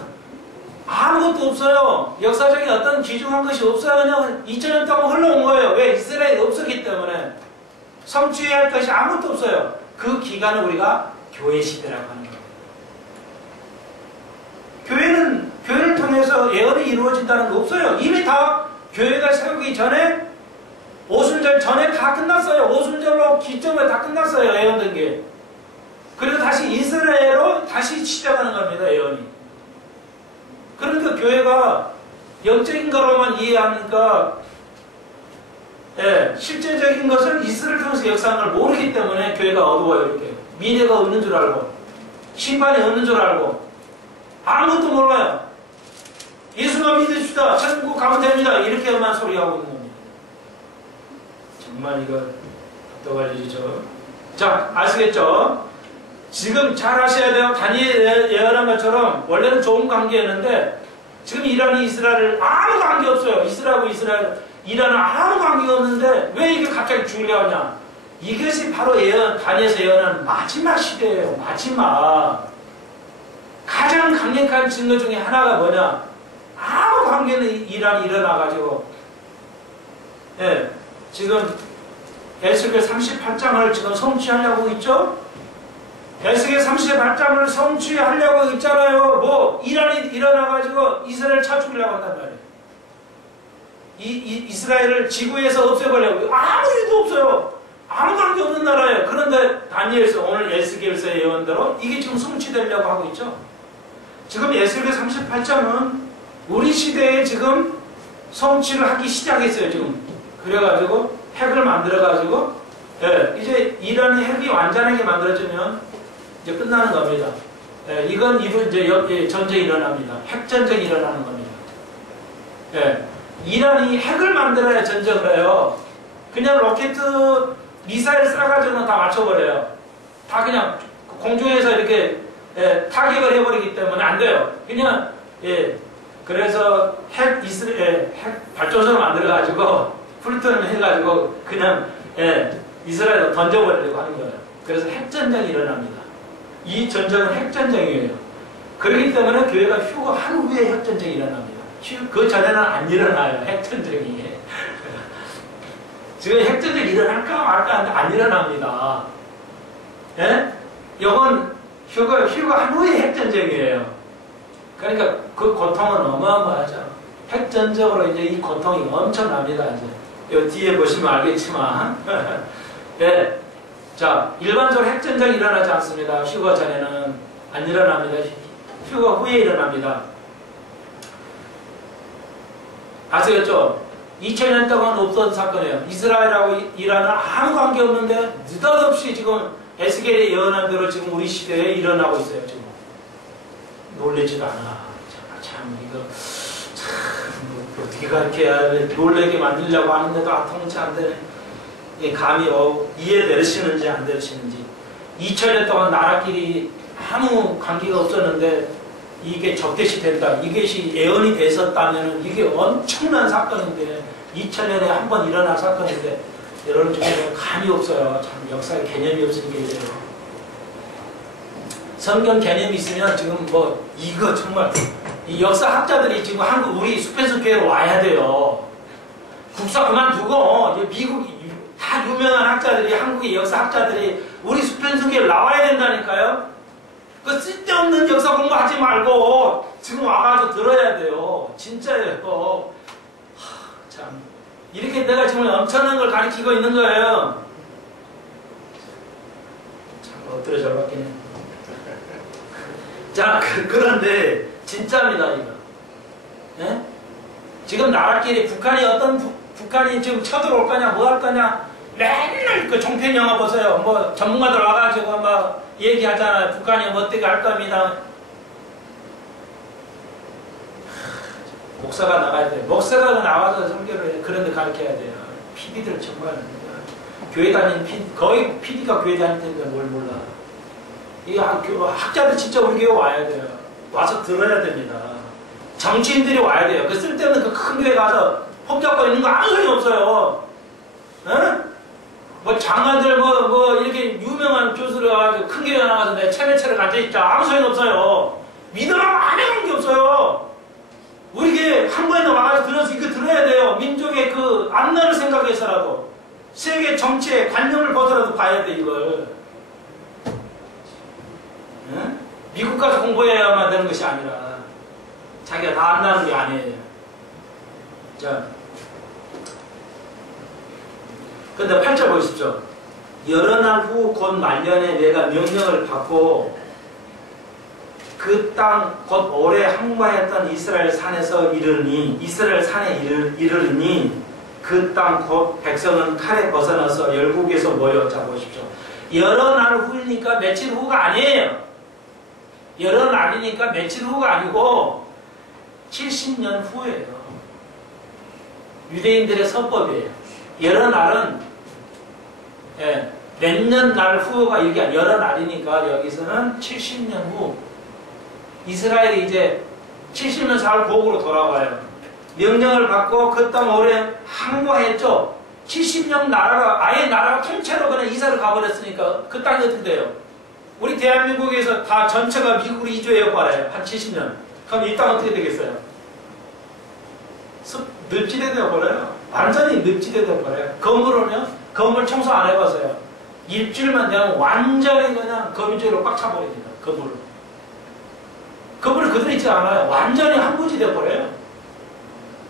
아무것도 없어요. 역사적인 어떤 귀중한 것이 없어요. 그냥 2000년 동안 흘러온 거예요. 왜? 이스라엘이 없었기 때문에. 성취해야 할 것이 아무것도 없어요. 그 기간을 우리가 교회 시대라고 하는 거예요. 교회를 통해서 예언이 이루어진다는 거 없어요. 이미 다 교회가 세우기 전에 오순절 전에 다 끝났어요. 오순절로 기점에 다 끝났어요. 예언된 게. 그래서 다시 이스라엘로 다시 시작하는 겁니다. 예언이. 그러니까 교회가 영적인 거로만 이해하니까 실제적인 것을 이스라엘 통해서 역사하는 걸 모르기 때문에 교회가 어두워요. 이렇게. 미래가 없는 줄 알고 심판이 없는 줄 알고 아무것도 몰라요. 예수만 믿으시다. 천국 가면 됩니다. 이렇게만 소리하고 있는 겁니다. 정말 이거 답답할 일이죠. 자, 아시겠죠? 지금 잘 아셔야 돼요. 다니엘 예언한 것처럼 원래는 좋은 관계였는데 지금 이란이 이스라엘을 아무 관계 없어요. 이스라엘하고 이란은 아무 관계가 없는데 왜 이게 갑자기 죽으려고 하냐? 이것이 바로 다니엘에서 예언한 마지막 시대예요. 마지막. 가장 강력한 증거 중에 하나가 뭐냐? 아무 관계는 이란이 일어나가지고 지금 에스겔 38장을 지금 성취하려고 있죠? 에스겔 38장을 성취하려고 있잖아요. 뭐 이란이 일어나가지고 이스라엘 차 죽이려고 한단 말이에요. 이스라엘을 지구에서 없애버리려고. 아무 일도 없어요. 아무 관계 없는 나라예요. 그런데 다니엘서 오늘 에스겔서의 예언대로 이게 지금 성취되려고 하고 있죠. 지금 에스겔 38장은 우리 시대에 지금 성취를 하기 시작했어요. 지금 그래가지고 핵을 만들어가지고 이제 이란의 핵이 완전하게 만들어지면 이제 끝나는 겁니다. 이건 이제 전쟁이 일어납니다. 핵전쟁이 일어나는 겁니다. 이란이 핵을 만들어야 전쟁을 해요. 그냥 로켓 미사일 쏴가지고는 다 맞춰버려요. 다 그냥 공중에서 이렇게 타격을 해버리기 때문에 안 돼요. 그냥 그래서 핵 발전소를 만들어가지고 플루토늄 해가지고 그냥 이스라엘로 던져버리려고 하는 거예요. 그래서 핵전쟁이 일어납니다. 이 전쟁은 핵전쟁이에요. 그렇기 때문에 교회가 휴거한 후에 핵전쟁이 일어납니다. 그 전에는 안 일어나요. 핵전쟁이. 지금 핵전쟁이 일어날까 말까 하는데 안 일어납니다. 이건 휴거한 후에 핵전쟁이에요. 그러니까 그 고통은 어마어마하죠. 핵전쟁으로 이제 이 고통이 엄청납니다. 이제 이 뒤에 보시면 알겠지만, 자, 일반적으로 핵전쟁이 일어나지 않습니다. 휴거 전에는 안 일어납니다. 휴거 후에 일어납니다. 아시겠죠? 2000년 동안 없던 사건이에요. 이스라엘하고 이란은 아무 관계 없는데 느닷없이 지금 에스겔이 예언한 대로 지금 우리 시대에 일어나고 있어요. 지금 놀래지도 않아. 참 이거 참 어떻게 가르쳐야 놀래게 만들려고 하는데도 통치 안 되네. 이게 감이 이해되시는지 안 되시는지. 2000년 동안 나라끼리 아무 관계가 없었는데 이게 적대시 된다. 이것이 예언이 됐었다면 이게 엄청난 사건인데 2000년에 한 번 일어난 사건인데 여러분 중에 감이 없어요. 참 역사의 개념이 없으니까 이래요. 성경 개념이 있으면 지금 뭐 이거 정말 이 역사학자들이 지금 한국 우리 수펜스교회로 와야 돼요. 국사 그만두고 미국 다 유명한 학자들이 한국의 역사학자들이 우리 수펜스교회로 나와야 된다니까요. 그 쓸데없는 역사 공부하지 말고 지금 와가지고 들어야 돼요. 진짜예요. 참 이렇게 내가 정말 엄청난 걸 가르치고 있는 거예요. 참 엎드려 절 받기는. 자 그런데 진짜입니다 이거. 예? 지금 나라끼리 북한이 지금 쳐들어올 거냐 뭐 할 거냐 맨날 그 종편 영화 보세요. 뭐 전문가들 와가지고 막 얘기하잖아요. 북한이 뭐 어떻게 할 겁니다. 목사가 나가야 돼요. 목사가 나와서 설교를 그런 데 가르쳐야 돼요. PD들 정말 교회 다니는 거의 PD가 교회 다닐 텐데 뭘 몰라. 이 학자들 진짜 우리 교회 와야 돼요. 와서 들어야 됩니다. 정치인들이 와야 돼요. 그 쓸데없는 그 큰 교회 가서 험잡고 있는 거 아무 소용이 없어요. 응? 뭐 장관들 뭐 이렇게 유명한 교수를 와가지고 큰 교회 나가서 내 체면체를 앉아있자 아무 소용이 없어요. 믿으라고 안 해놓은 게 없어요. 우리에게 한 번이나 와가지고 들어서 이거 들어야 돼요. 민족의 그 앞날을 생각해서라도 세계 정치에 관념을 벗어라도 봐야 돼 이걸. 응? 미국 가서 공부해야만 되는 것이 아니라 자기가 다 안다는 게 아니에요. 자, 근데 8절 보십시오. 여러 날 후 곧 말년에 내가 명령을 받고 그 땅 곧 오래 항구하였던 이스라엘 산에서 이르니 이스라엘 산에 이르니 그 땅 곧 백성은 칼에 벗어나서 열국에서 모여. 자 보십시오. 여러 날 후니까 며칠 후가 아니에요. 여러 날이니까 며칠 후가 아니고 70년 후예요. 유대인들의 선법이에요. 여러 날은 몇 년 날 후가 이게 아니라 여러 날이니까 여기서는 70년 후 이스라엘이 이제 70년 사흘 고국으로 돌아가요. 명령을 받고 그 땅 오래 항구했죠. 70년 나라가 통째로 그냥 이사를 가버렸으니까 그 땅이 어떻게 돼요? 우리 대한민국에서 다 전체가 미국으로 이주해버려요. 한 70년. 그럼 이 땅 어떻게 되겠어요? 늪지대 되어버려요. 완전히 늪지대 되어버려요. 건물 청소 안 해봐서요. 일주일만 되면 완전히 그냥 거미줄로 꽉 차버립니다. 건물은 그대로 있지 않아요. 완전히 항구지 되어버려요.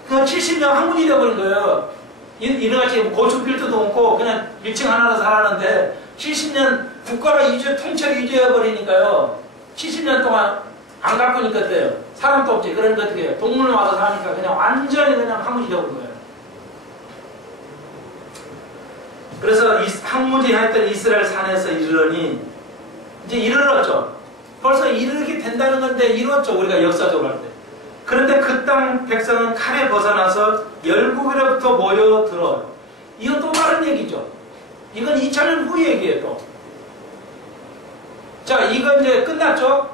그냥 70년 항구지 되어버린 거예요. 이래같이 고층빌트도 없고 그냥 1층 하나로 살았는데 70년 국가가 통째로 이주해버리니까요. 70년 동안 안 갈 거니까 어때요? 사람도 없지. 그러니까 어떻게 해요? 동물 와서 사니까 그냥 완전히 그냥 항무지 되어버린 거예요. 그래서 항무지 했던 이스라엘 산에서 이르러니 이제 이르렀죠. 벌써 이르게 된다는 건데 이뤘죠. 우리가 역사적으로 할 때. 그런데 그 땅 백성은 칼에 벗어나서 열국으로부터 모여들어. 이건 또 다른 얘기죠. 이건 2000년 후 얘기예요. 또. 자, 이건 이제 끝났죠.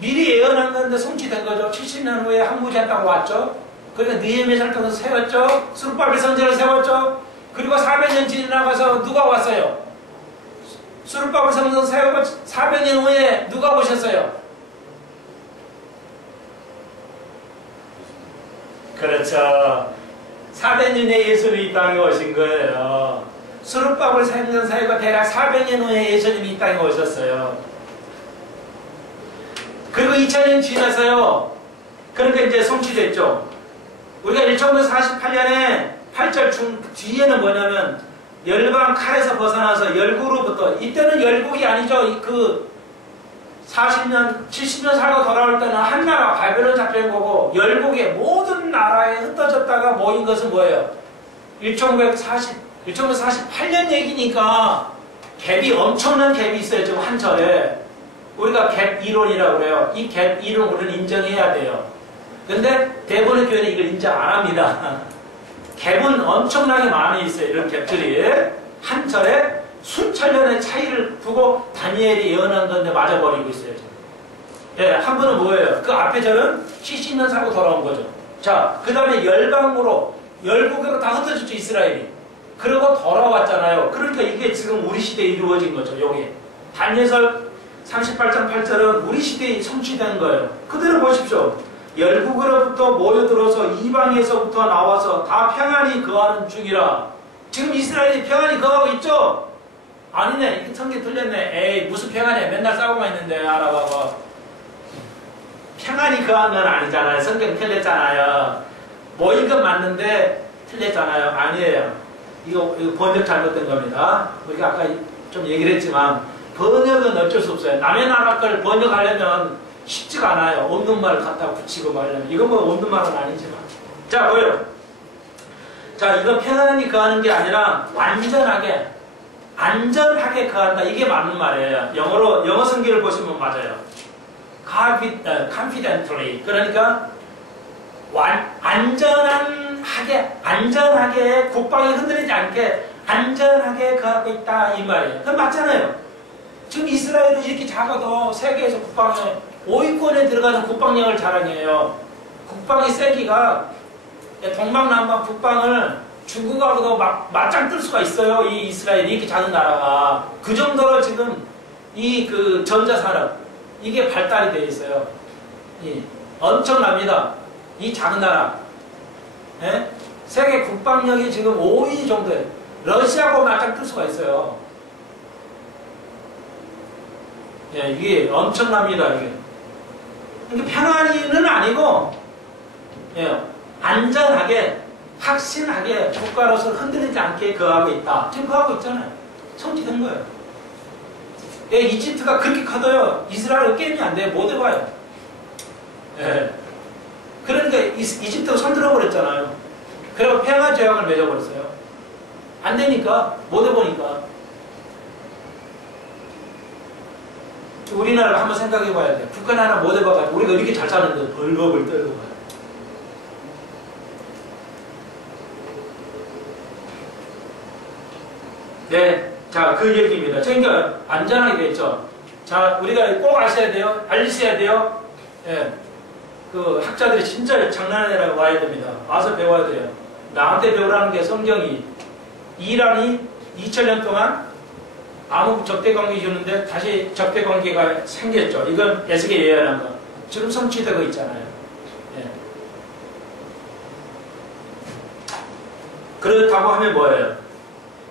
미리 예언한 건데 성취된 거죠. 70년 후에 항무지한 땅 왔죠. 그러니까 느헤미야 설정을 세웠죠. 스룹바벨 선지자를 세웠죠. 그리고 400년 지나가서 누가 왔어요? 스룹바벨 선지자 세우고 400년 후에 누가 오셨어요? 그렇죠. 400년에 예수님이 이 땅에 오신 거예요. 스룹바벨 선지자 세우고 대략 400년 후에 예수님이 이 땅에 오셨어요. 그리고 2000년 지나서요. 그러니까 이제 성취됐죠. 우리가 1948년에 8절 뒤에는 뭐냐면 열방 칼에서 벗어나서 열국으로부터 이때는 열국이 아니죠. 그 40년, 70년 살고 돌아올 때는 한 나라 바벨론 잡혀온 거고 열국의 모든 나라에 흩어졌다가 모인 것은 뭐예요? 1948년 얘기니까 갭이 엄청난 갭이 있어요. 지금 한 절에. 우리가 갭 이론이라고 그래요. 이 갭 이론 우리는 인정해야 돼요. 근데 대부분의 교회는 이걸 인정 안 합니다. 갭은 엄청나게 많이 있어요. 이런 갭들이. 한 절에 수천 년의 차이를 두고 다니엘이 예언한 건데 맞아버리고 있어요. 예, 한 분은 뭐예요? 그 앞에 절은 70년 살고 돌아온 거죠. 자, 그 다음에 열방으로, 열국으로 다 흩어졌죠, 이스라엘이. 그러고 돌아왔잖아요. 그러니까 이게 지금 우리 시대에 이루어진 거죠, 여기. 다니엘서 38장 8절은 우리 시대에 성취된 거예요. 그대로 보십시오. 열국으로부터 모여들어서 이방에서부터 나와서 다 평안히 거하는 중이라. 지금 이스라엘이 평안히 거하고 있죠? 아니네. 이게 성경 틀렸네. 에이 무슨 평안해. 맨날 싸우고만 있는데 알아봐봐. 평안이 거한 건 아니잖아요. 성경 틀렸잖아요. 모인 건 맞는데 틀렸잖아요. 아니에요. 이거 번역 잘못된 겁니다. 우리가 아까 좀 얘기를 했지만 번역은 어쩔 수 없어요. 남의 나라 걸 번역하려면 쉽지가 않아요. 없는 말을 갖다 붙이고 말하면. 이건 뭐 없는 말은 아니지만. 자, 보여. 자, 이건 평안히 거하는 게 아니라 완전하게, 안전하게 거한다. 이게 맞는 말이에요. 영어 성경을 보시면 맞아요. confidently. 그러니까 안전하게 국방이 흔들리지 않게 안전하게 거하고 있다. 이 말이에요. 그건 맞잖아요. 지금 이스라엘은 이렇게 작아도 세계에서 국방에 5위권에 들어가는 국방력을 자랑해요. 국방의 세기가 동방남북 국방을 중국하고도 맞짱 뜰 수가 있어요. 이 이스라엘이 이렇게 작은 나라가. 그 정도로 지금 이 그 전자산업 이게 발달이 되어 있어요. 엄청납니다. 이 작은 나라. 예? 세계 국방력이 지금 5위 정도에 러시아하고 맞짱 뜰 수가 있어요. 예, 이게 엄청납니다. 이게. 그러니까 평안히는 아니고, 예, 안전하게, 확신하게 국가로서 흔들리지 않게 거하고 있다. 지금 거하고 있잖아요. 성취된 거예요. 예, 이집트가 그렇게 커도요, 이스라엘은 게임이 안 돼요. 못 해봐요. 예. 그러니까 이집트가 손들어 버렸잖아요. 그리고 평화 조약을 맺어버렸어요. 안 되니까, 못 해보니까. 우리나라를 한번 생각해 봐야 돼. 북한 하나 못 해봐가지고 우리가 이렇게 잘 사는데 벌벌벌 떨고 가요. 네, 자, 그 얘기입니다. 그러니까 안전하게 됐죠. 자, 우리가 꼭 아셔야 돼요. 알리셔야 돼요. 예, 그 학자들이 진짜 장난해라고 와야 됩니다. 와서 배워야 돼요. 나한테 배우라는 게 성경이 이란이 2000년 동안 아무 적대관계 주는데 다시 적대관계가 생겼죠. 이건 에스겔 예언한 거. 지금 성취되고 있잖아요. 예. 그렇다고 하면 뭐예요?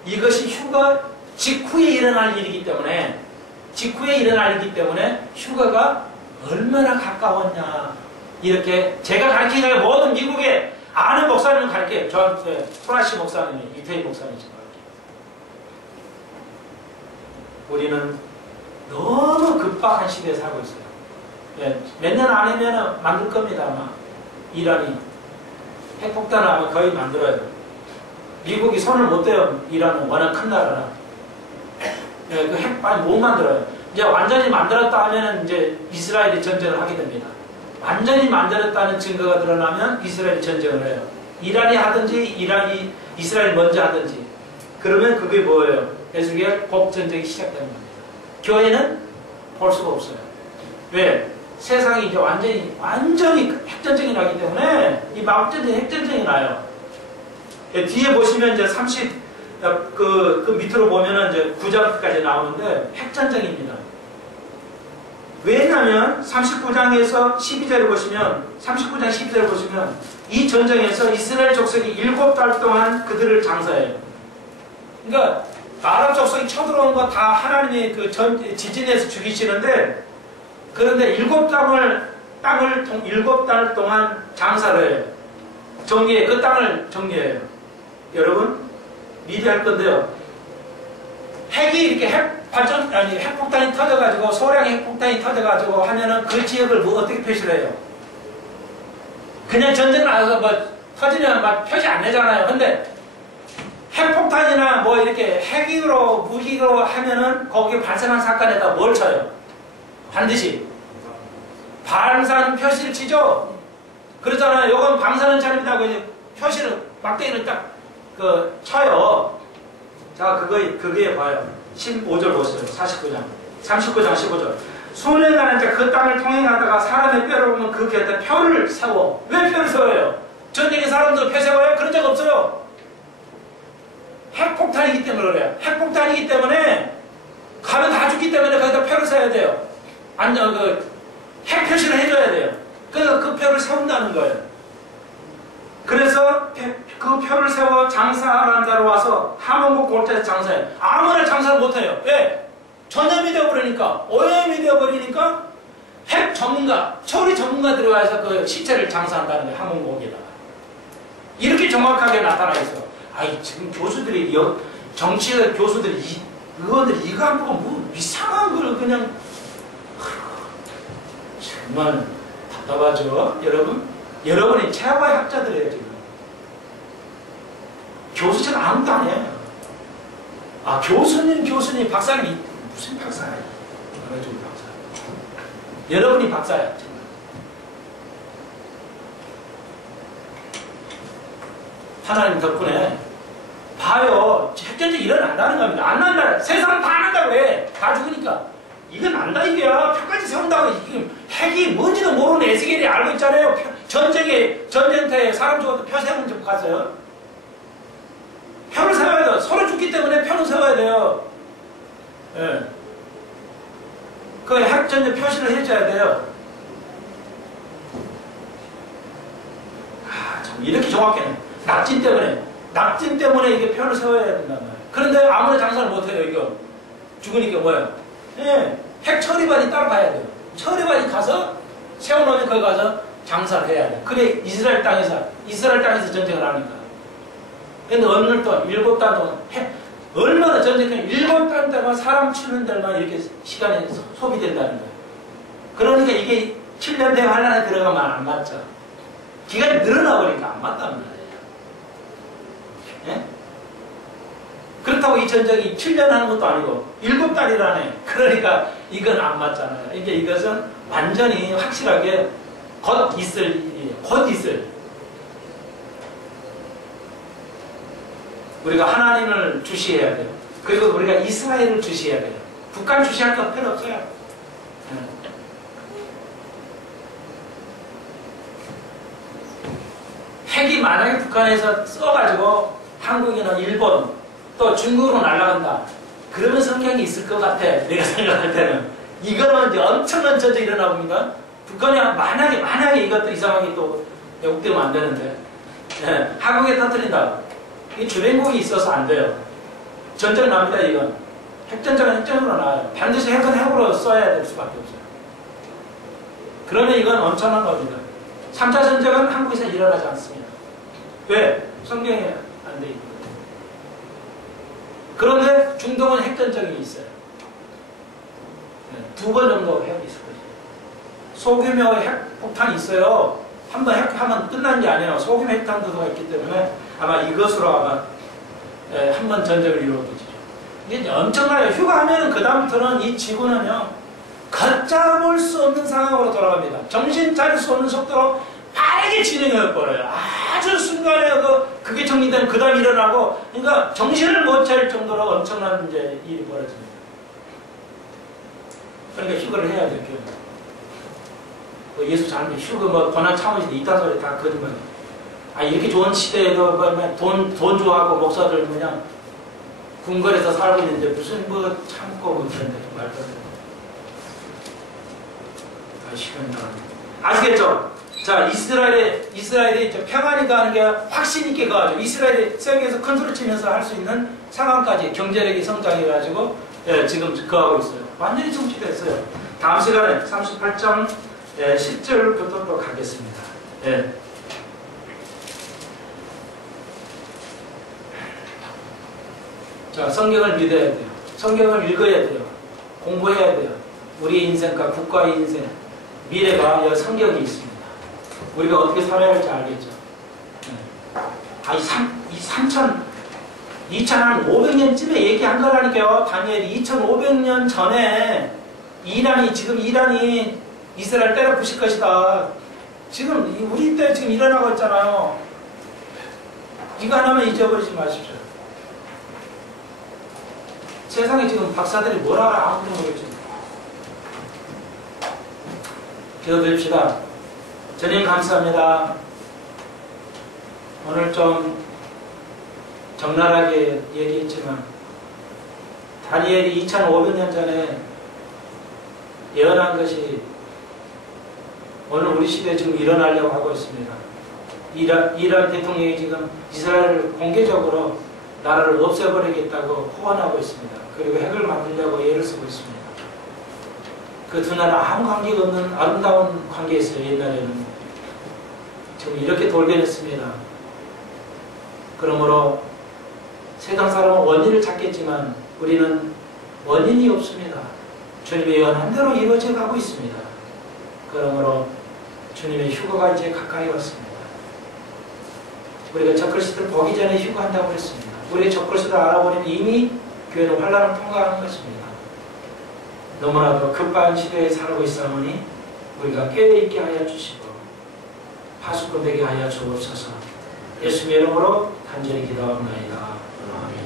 이것이 휴가 직후에 일어날 일이기 때문에 휴가가 얼마나 가까웠냐. 이렇게 제가 가르치는 모든 미국의 아는 목사님은 가르쳐요. 저한테 프라시 목사님이, 이태희 목사님이죠. 우리는 너무 급박한 시대에 살고 있어요. 예, 몇 년 안에는 만들 겁니다. 아마 이란이 핵폭탄을 아마 거의 만들어요. 미국이 손을 못 대요. 이란은 워낙 큰 나라라. 예, 그 핵 많이 못 만들어요. 이제 완전히 만들었다 하면 이제 이스라엘이 전쟁을 하게 됩니다. 완전히 만들었다는 증거가 드러나면 이스라엘이 전쟁을 해요. 이란이 하든지 이스라엘이 먼저 하든지. 그러면 그게 뭐예요? 에스겔 복전쟁이 시작되는 겁니다. 교회는 볼 수가 없어요. 왜? 세상이 이제 완전히 핵전쟁이 나기 때문에 이 마법전쟁, 핵전쟁이 나요. 예, 뒤에 보시면 이제 그 밑으로 보면은 이제 9장까지 나오는데 핵전쟁입니다. 왜냐하면 39장에서 12절을 보시면, 39장 12절을 보시면 이 전쟁에서 이스라엘 족속이 7달 동안 그들을 장사해요. 그러니까 아랍 족속이 쳐들어온 거 다 하나님이 그 지진에서 죽이시는데, 그런데 7달 동안 장사를 해요. 그 땅을 정리해요. 여러분, 미리 할 건데요. 핵이 이렇게 핵폭탄이 터져가지고, 소량의 핵폭탄이 터져가지고 하면은 그 지역을 뭐 어떻게 표시를 해요? 그냥 전쟁 나서 뭐 터지면 막 표시 안 내잖아요. 근데 핵폭탄이나 뭐 이렇게 무기로 하면은 거기에 발생한 사건에다 뭘 쳐요? 반드시 방산 표시를 치죠? 그렇잖아요. 요건 방사능 차림이라고 이제 표시를, 막대기를 딱 쳐요. 자, 그게 봐요. 15절 보세요. 39장 15절. 소년가는 이제 그 땅을 통행하다가 사람의 뼈를 보면 그 곁에 표를 세워. 왜 표를 세워요? 전쟁에 사람들 표 세워요? 그런 적 없어요. 핵폭탄이기 때문에 그래요. 핵폭탄이기 때문에 가면 다 죽기 때문에 거기다 표를 세워야 돼요. 핵 표시를 해줘야 돼요. 그래서 그 표를 세운다는 거예요. 그래서 그 표를 세워 장사하는 자로 와서 함원국 골짜기에서 장사해요. 아무나 장사를 못해요. 왜? 전염이 되어버리니까, 오염이 되어버리니까 핵 전문가, 처리 전문가 들어와서 그 시체를 장사한다는 거예요. 항공모기에다가. 이렇게 정확하게 나타나 있어. 아이, 지금 교수들이, 정치의 교수들이, 의원들이 이거 안 보고 뭐 이상한 걸 그냥, 정말 답답하죠, 여러분? 여러분이 최고의 학자들이에요, 지금. 교수처럼 아무도 아니에요. 아, 교수님, 박사님, 무슨 박사예요? 그래가지고 박사. 여러분이 박사야, 정말. 하나님 덕분에 봐요. 핵전쟁이 일어난다는 겁니다. 안 난다. 세상 다 난다고 해. 다 죽으니까. 이건 난다 이게야. 표까지 세운다고. 이게 핵이 뭔지도 모르는 에스겔이 알고 있잖아요. 전쟁터에 사람 죽어도 표 세운 적 봤어요? 표를 세워야 돼요. 서로 죽기 때문에 표를 세워야 돼요. 예. 그 핵전쟁 표시를 해줘야 돼요. 아, 참, 이렇게 정확해. 낙진 때문에 이게 표를 세워야 된단 말이에요. 그런데 아무나 장사를 못해요, 이거. 죽으니까 뭐예요? 예. 핵 처리반이 따로 가야 돼요. 처리반이 가서, 세워놓으면 거기 가서 장사를 해야 돼요. 그래, 이스라엘 땅에서 전쟁을 하니까. 근데 어느 또 7달 동안, 얼마나 전쟁해? 7달 동안 사람 치는 데만 이렇게 시간이 소비된다는 거예요. 그러니까 이게 7년 되면 하나에 들어가면 안 맞죠. 기간이 늘어나 버리니까 안 맞단 말이에요. 예? 그렇다고 이 전쟁이 7년 하는 것도 아니고 7달이라네. 그러니까 이건 안 맞잖아요. 이것은 완전히 확실하게 곧 있을 일이에요. 곧 있을. 우리가 하나님을 주시해야 돼요. 그리고 우리가 이스라엘을 주시해야 돼요. 북한 주시할 거 필요 없어요. 핵이 만약에 북한에서 써가지고 한국이나 일본 또 중국으로 날아간다. 그러면 성경이 있을 것 같아. 내가 생각할 때는. 이거는 이제 엄청난 전쟁이 일어나 봅니다. 북한이 만약에 이것도 이상하게 또 왜곡되면 안 되는데. 예, 한국에 터뜨린다. 이 주변국이 있어서 안 돼요. 전쟁 납니다, 이건. 핵전쟁은 핵전으로 나와요. 반드시 핵은 핵으로 써야 될 수밖에 없어요. 그러면 이건 엄청난 겁니다. 3차 전쟁은 한국에서 일어나지 않습니다. 왜? 성경에 안 돼 있거든요. 그런데 중동은 핵전쟁이 있어요. 2번 정도 핵이 있을 거예요. 소규모의 핵폭탄이 있어요. 한번 핵하면 끝난 게 아니에요. 소규모 핵탄두가 있기 때문에 아마 이것으로 아마 한 번 전쟁을 이루어지죠. 이게 엄청나요. 휴가하면은 그다음부터는 이 지구는요, 걷잡을 수 없는 상황으로 돌아갑니다. 정신 차릴 수 없는 속도로 빠르게 진행해 버려요. 아주 순간에 그게 정리되면 그다음 일어나고, 그러니까 정신을 못 차릴 정도로 엄청난 이제 일이 벌어집니다. 그러니까 휴가를 해야 될 경우. 예수 잘못 휴가 뭐 고난 참으시다 이딴 소리 다 거짓말이에요. 아, 이렇게 좋은 시대에도 돈 좋아하고 목사들 그냥 궁궐에서 살고 있는데 무슨 뭐 참고 뭐 그런데 말도 안 돼. 아, 시간이 나가네. 아시겠죠? 자, 이스라엘이 평안히 가는 게 확신 있게 가죠. 이스라엘이 세계에서 큰 소리 치면서 할 수 있는 상황까지 경제력이 성장해가지고 지금 그하고 있어요. 완전히 성취됐어요. 다음 시간에 38장 10절부터 또 가겠습니다. 예. 자, 성경을 믿어야 돼요. 성경을 읽어야 돼요. 공부해야 돼요. 우리 인생과 국가의 인생, 미래가 여기 성경이 있습니다. 우리가 어떻게 살아야 할지 알겠죠. 이 2500년쯤에 얘기한 거라니까요. 다니엘이 2500년 전에 이란이 이스라엘 때려 부실 것이다. 지금 우리 때 지금 일어나고 있잖아요. 이거 하나만 잊어버리지 마십시오. 세상에 지금 박사들이 뭐라 아무도 모르겠죠. 기도드립시다. 주님 감사합니다. 오늘 좀 적나라하게 얘기했지만 다니엘이 2500년 전에 예언한 것이 오늘 우리 시대에 지금 일어나려고 하고 있습니다. 이란 대통령이 지금 이스라엘을 공개적으로 나라를 없애버리겠다고 호언하고 있습니다. 그리고 핵을 만들려고 애를 쓰고 있습니다. 그 두 나라 아무 관계가 없는 아름다운 관계였어요. 옛날에는. 지금 이렇게 돌변했습니다. 그러므로 세상 사람은 원인을 찾겠지만 우리는 원인이 없습니다. 주님의 연한 대로 이루어져 가고 있습니다. 그러므로 주님의 휴거가 이제 가까이 왔습니다. 우리가 적그리스도를 보기 전에 휴거한다고 했습니다. 우리가 적그리스도를 알아보니 이미 교회는 환난을 통과하는 것입니다. 너무나도 급한 시대에 살고 있사오니 우리가 깨어있게 하여 주시고 파수꾼 되게 하여 주옵소서. 예수님의 이름으로 간절히 기도합니다. 아멘.